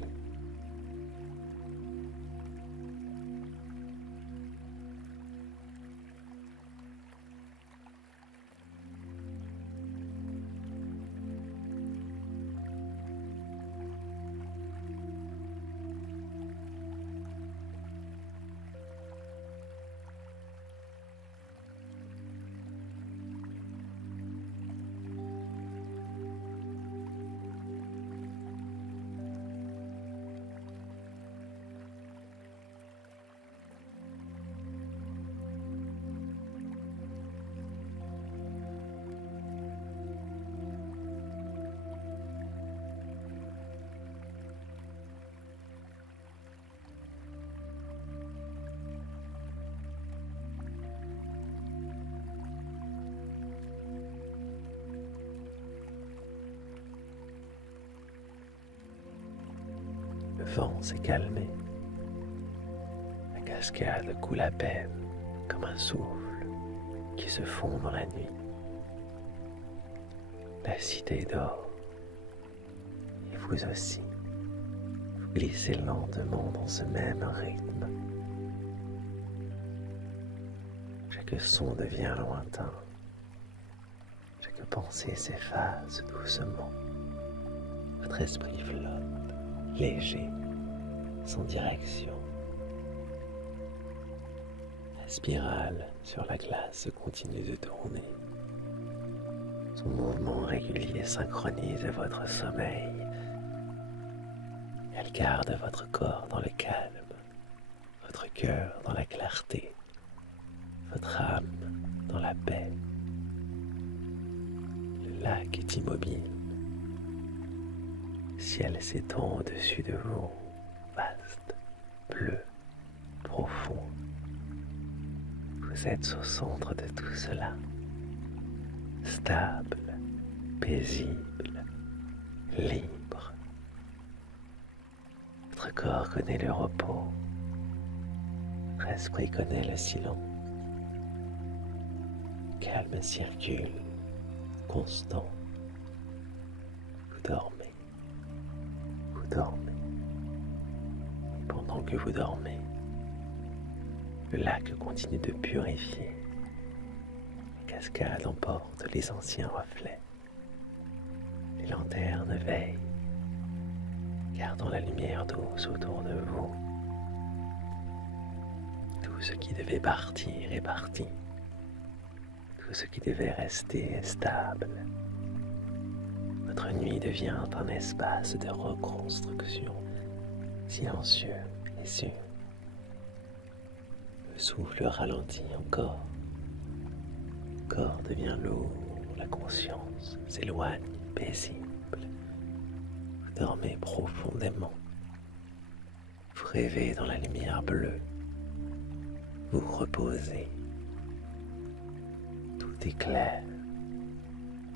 Le vent s'est calmé. La cascade coule à peine comme un souffle qui se fond dans la nuit. La cité dort. Et vous aussi. Vous glissez lentement dans ce même rythme. Chaque son devient lointain. Chaque pensée s'efface doucement. Votre esprit flotte, léger, sans direction. La spirale sur la glace continue de tourner. Son mouvement régulier synchronise votre sommeil. Elle garde votre corps dans le calme, votre cœur dans la clarté, votre âme dans la paix. Le lac est immobile. Le ciel s'étend au-dessus de vous, vaste, bleu, profond. Vous êtes au centre de tout cela, stable, paisible, libre. Votre corps connaît le repos, votre esprit connaît le silence. Calme circule, constant. Vous dormez, vous dormez. Et pendant que vous dormez, le lac continue de purifier. La cascade emporte les anciens reflets. Les lanternes veillent, gardant la lumière douce autour de vous. Tout ce qui devait partir est parti. Tout ce qui devait rester est stable. Votre nuit devient un espace de reconstruction, silencieux et sûr. Le souffle ralentit encore. Le corps devient lourd, la conscience s'éloigne, paisible. Vous dormez profondément. Vous rêvez dans la lumière bleue. vous reposez. Tout est clair,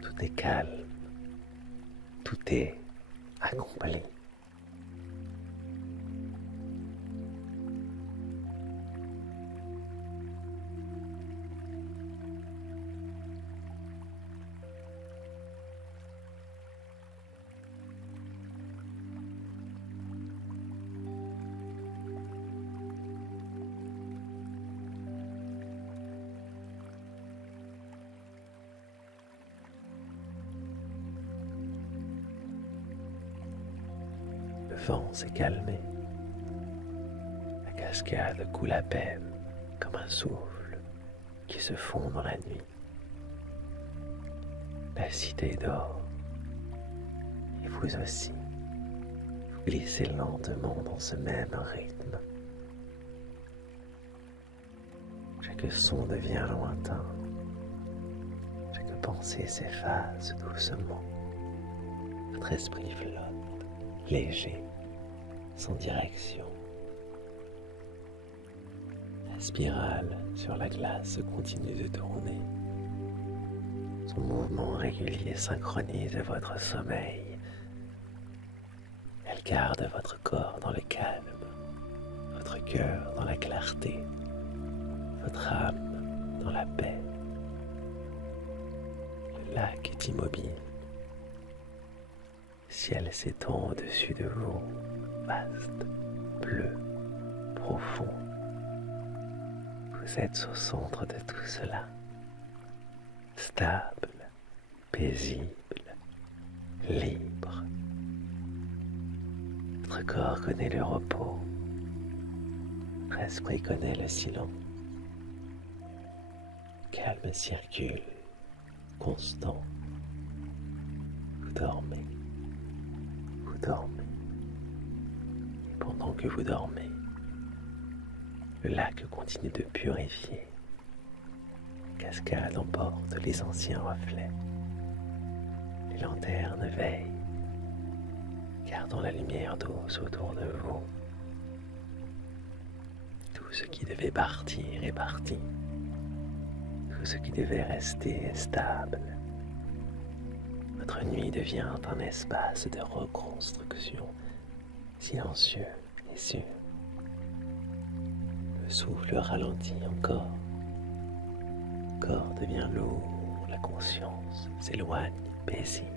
tout est calme, tout est accompli. Le vent s'est calmé. La cascade coule à peine comme un souffle qui se fond dans la nuit. La cité dort et vous aussi. Vous glissez lentement dans ce même rythme. Chaque son devient lointain. Chaque pensée s'efface doucement. Votre esprit flotte, léger, sans direction. La spirale sur la glace continue de tourner. Son mouvement régulier synchronise votre sommeil. Elle garde votre corps dans le calme, votre cœur dans la clarté, votre âme dans la paix. Le lac est immobile. Le ciel s'étend au-dessus de vous, vaste, bleu, profond. Vous êtes au centre de tout cela, stable, paisible, libre. Votre corps connaît le repos, votre esprit connaît le silence. Le calme circule, constant. Vous dormez, vous dormez. Et pendant que vous dormez, le lac continue de purifier. La cascade emporte les anciens reflets. Les lanternes veillent, gardant la lumière douce autour de vous. Tout ce qui devait partir est parti. Tout ce qui devait rester est stable. Votre nuit devient un espace de reconstruction, silencieux et sûr. Le souffle ralentit encore. Le corps devient lourd, la conscience s'éloigne paisible.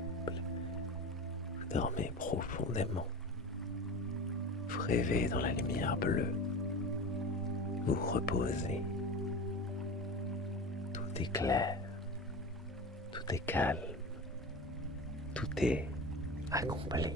Vous dormez profondément. Vous rêvez dans la lumière bleue. Vous reposez. Tout est clair. Tout est calme. Tout est accompli.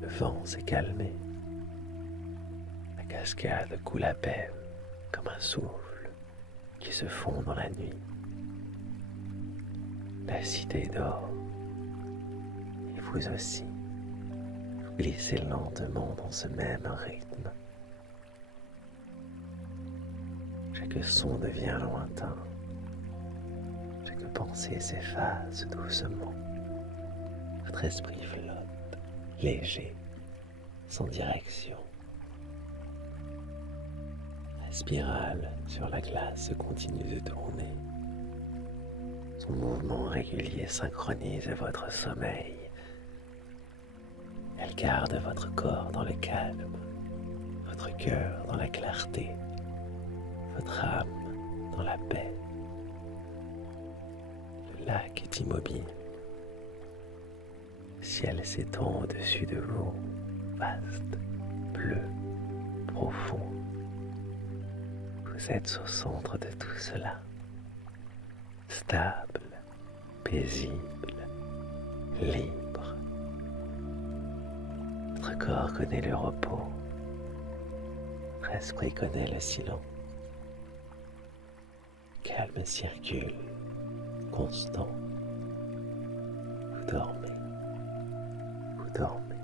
Le vent s'est calmé. La cascade coule à peine comme un souffle qui se fond dans la nuit. La cité dort et vous aussi. Vous glissez lentement dans ce même rythme. Chaque son devient lointain. Chaque pensée s'efface doucement. Votre esprit flotte, léger, sans direction. La spirale sur la glace continue de tourner. Son mouvement régulier synchronise votre sommeil. Elle garde votre corps dans le calme, votre cœur dans la clarté, votre âme dans la paix. Le lac est immobile. Le ciel s'étend au-dessus de vous, vaste, bleu, profond. Vous êtes au centre de tout cela, stable, paisible, libre. Votre corps connaît le repos, votre esprit connaît le silence. calme circule, constant. Vous dormez. Vous dormez.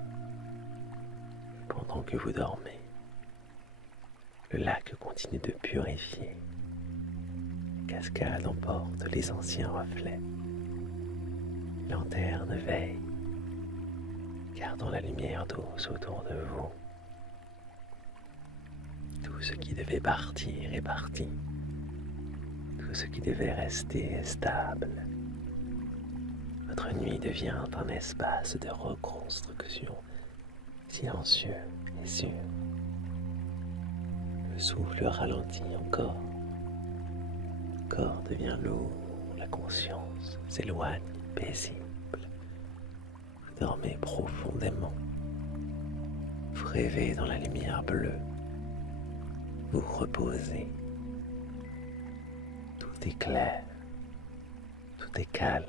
Pendant que vous dormez, le lac continue de purifier. La cascade emporte les anciens reflets. Les lanternes veillent, gardant la lumière douce autour de vous. Tout ce qui devait partir est parti. Tout ce qui devait rester est stable. Votre nuit devient un espace de reconstruction, silencieux et sûr. Le souffle ralentit encore. Le corps devient lourd, la conscience s'éloigne, paisible. Vous dormez profondément. Vous rêvez dans la lumière bleue. Vous reposez. Tout est clair. Tout est calme.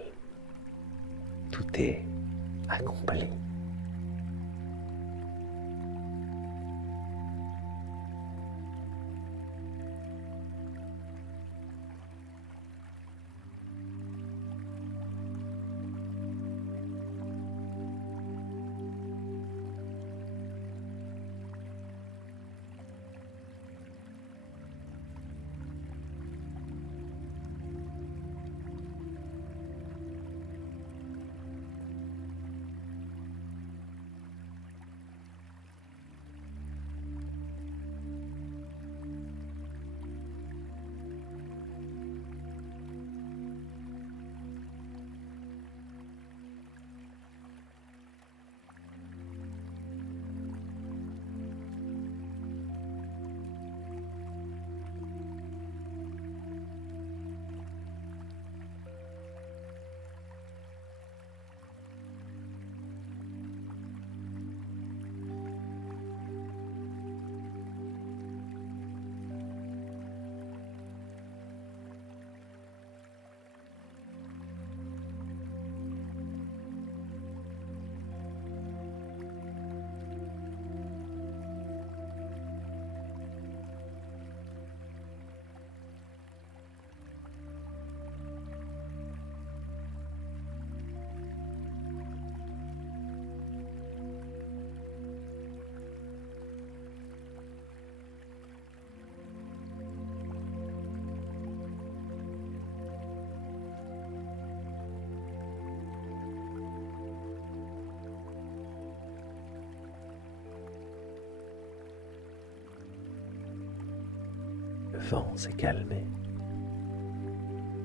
Tout est accompli. Le vent s'est calmé.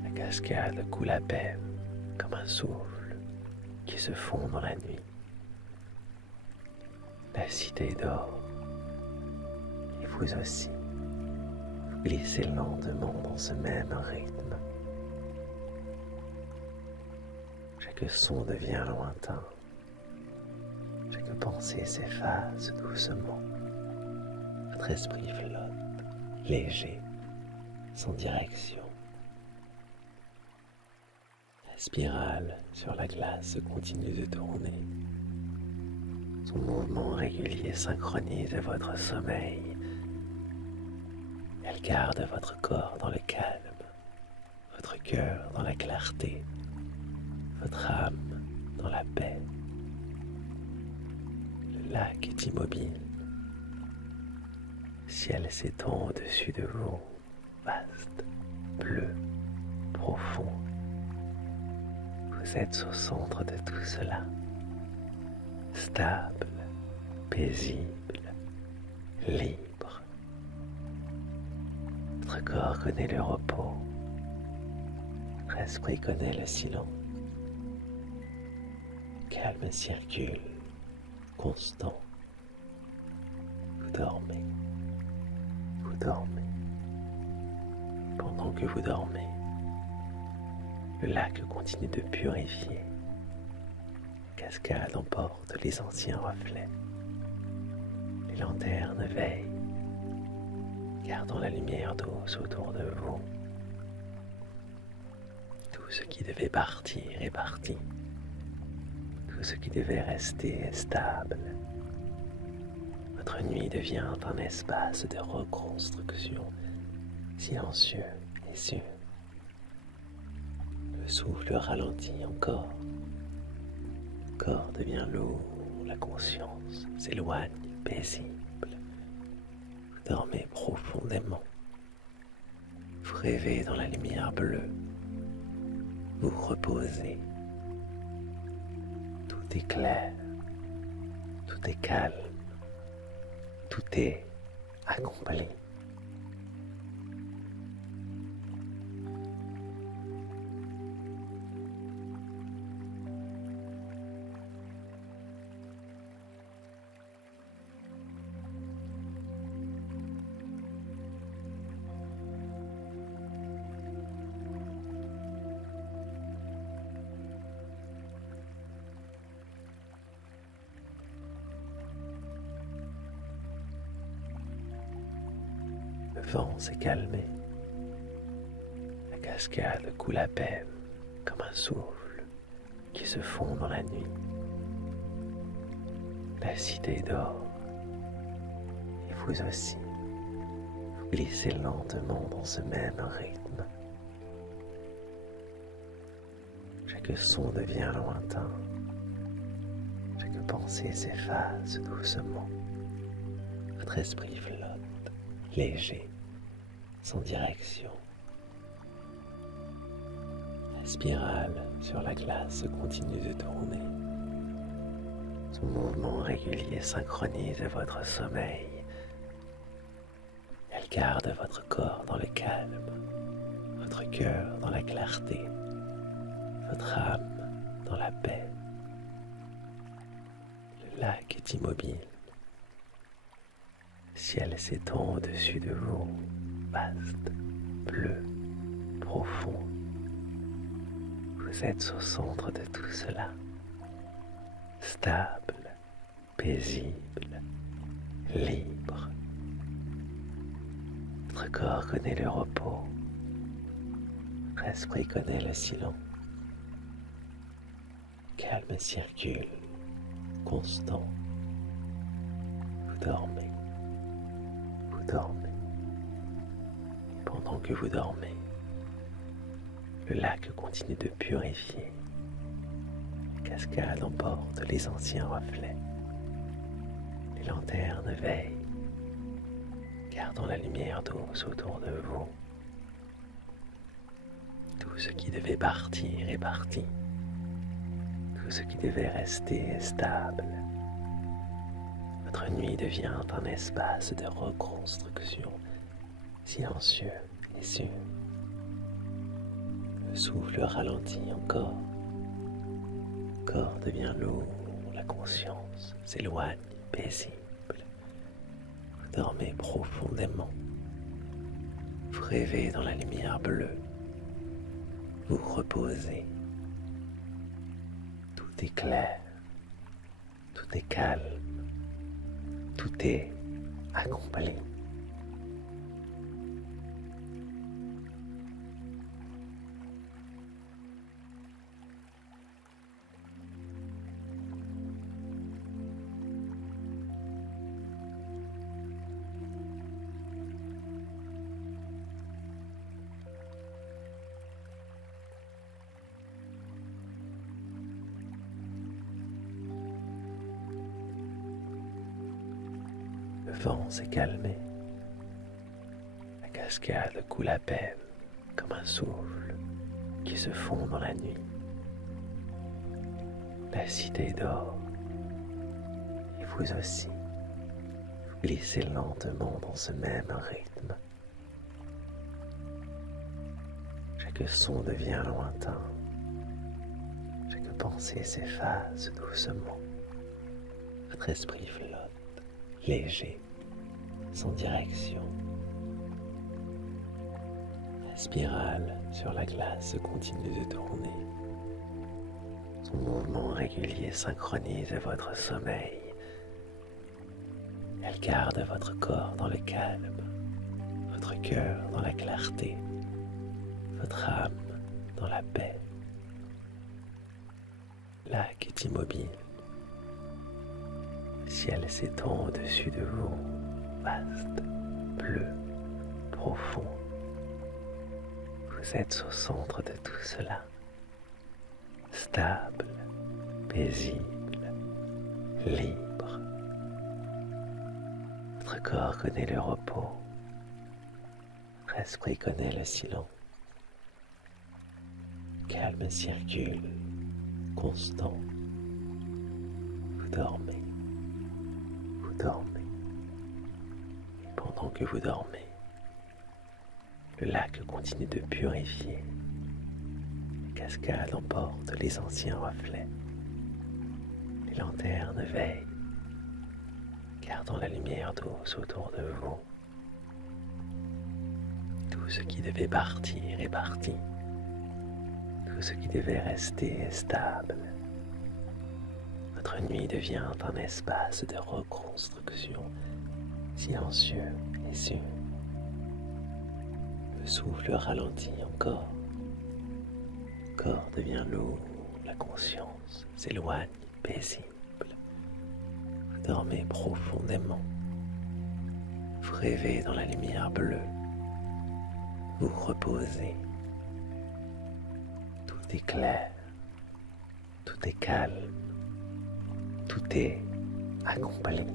La cascade coule à peine comme un souffle qui se fond dans la nuit. La cité dort et vous aussi. Vous glissez lentement dans ce même rythme. Chaque son devient lointain. Chaque pensée s'efface doucement. Votre esprit flotte, léger, sans direction. La spirale sur la glace continue de tourner. Son mouvement régulier synchronise votre sommeil. Elle garde votre corps dans le calme, votre cœur dans la clarté, votre âme dans la paix. Le lac est immobile. Le ciel s'étend au-dessus de vous, vaste, bleu, profond. Vous êtes au centre de tout cela, stable, paisible, libre. Votre corps connaît le repos, votre esprit connaît le silence. Calme circule, constant. Vous dormez, vous dormez. Pendant que vous dormez, le lac continue de purifier. La cascade emporte les anciens reflets. Les lanternes veillent, gardant la lumière douce autour de vous. Tout ce qui devait partir est parti. Tout ce qui devait rester est stable. Votre nuit devient un espace de reconstruction, silencieux et sûr. Le souffle ralentit encore. Le corps devient lourd, la conscience s'éloigne paisible. Vous dormez profondément. Vous rêvez dans la lumière bleue. Vous reposez. Tout est clair. Tout est calme. Tout est accompli. Le vent s'est calmé. La cascade coule à peine comme un souffle qui se fond dans la nuit. La cité dort. Et vous aussi, vous glissez lentement dans ce même rythme. Chaque son devient lointain. Chaque pensée s'efface doucement. Votre esprit flotte, léger, sans direction. La spirale sur la glace continue de tourner. Son mouvement régulier synchronise votre sommeil. Elle garde votre corps dans le calme, votre cœur dans la clarté, votre âme dans la paix. Le lac est immobile. Le ciel s'étend au-dessus de vous, vaste, bleu, profond. Vous êtes au centre de tout cela, stable, paisible, libre. Votre corps connaît le repos, votre esprit connaît le silence. Calme circule, constant. Vous dormez. Vous dormez. Et pendant que vous dormez, le lac continue de purifier. La cascade emporte les anciens reflets. Les lanternes veillent, gardant la lumière douce autour de vous. Tout ce qui devait partir est parti. Tout ce qui devait rester est stable. Votre nuit devient un espace de reconstruction, silencieux et sûr. Le souffle ralentit encore. Le corps devient lourd, la conscience s'éloigne paisible. Vous dormez profondément. Vous rêvez dans la lumière bleue. Vous reposez. Tout est clair. Tout est calme. Tout est accompli. Le vent s'est calmé. La cascade coule à peine comme un souffle qui se fond dans la nuit. La cité dort. Et vous aussi, vous glissez lentement dans ce même rythme. Chaque son devient lointain. Chaque pensée s'efface doucement. Votre esprit flotte, léger, sans direction. La spirale sur la glace continue de tourner. Son mouvement régulier synchronise votre sommeil. Elle garde votre corps dans le calme, votre cœur dans la clarté, votre âme dans la paix. Le lac est immobile. Le ciel s'étend au-dessus de vous, vaste, bleu, profond. Vous êtes au centre de tout cela, stable, paisible, libre. Votre corps connaît le repos, votre esprit connaît le silence. Calme circule, constant. Vous dormez, vous dormez. Et pendant que vous dormez, le lac continue de purifier. Les cascades emportent les anciens reflets. Les lanternes veillent, gardant la lumière douce autour de vous. Tout ce qui devait partir est parti. Tout ce qui devait rester est stable. Votre nuit devient un espace de reconstruction silencieux et sûr. Le souffle ralentit encore. Le corps devient lourd, la conscience s'éloigne paisible. Vous dormez profondément. Vous rêvez dans la lumière bleue. Vous reposez. Tout est clair. Tout est calme. Tout est accompli.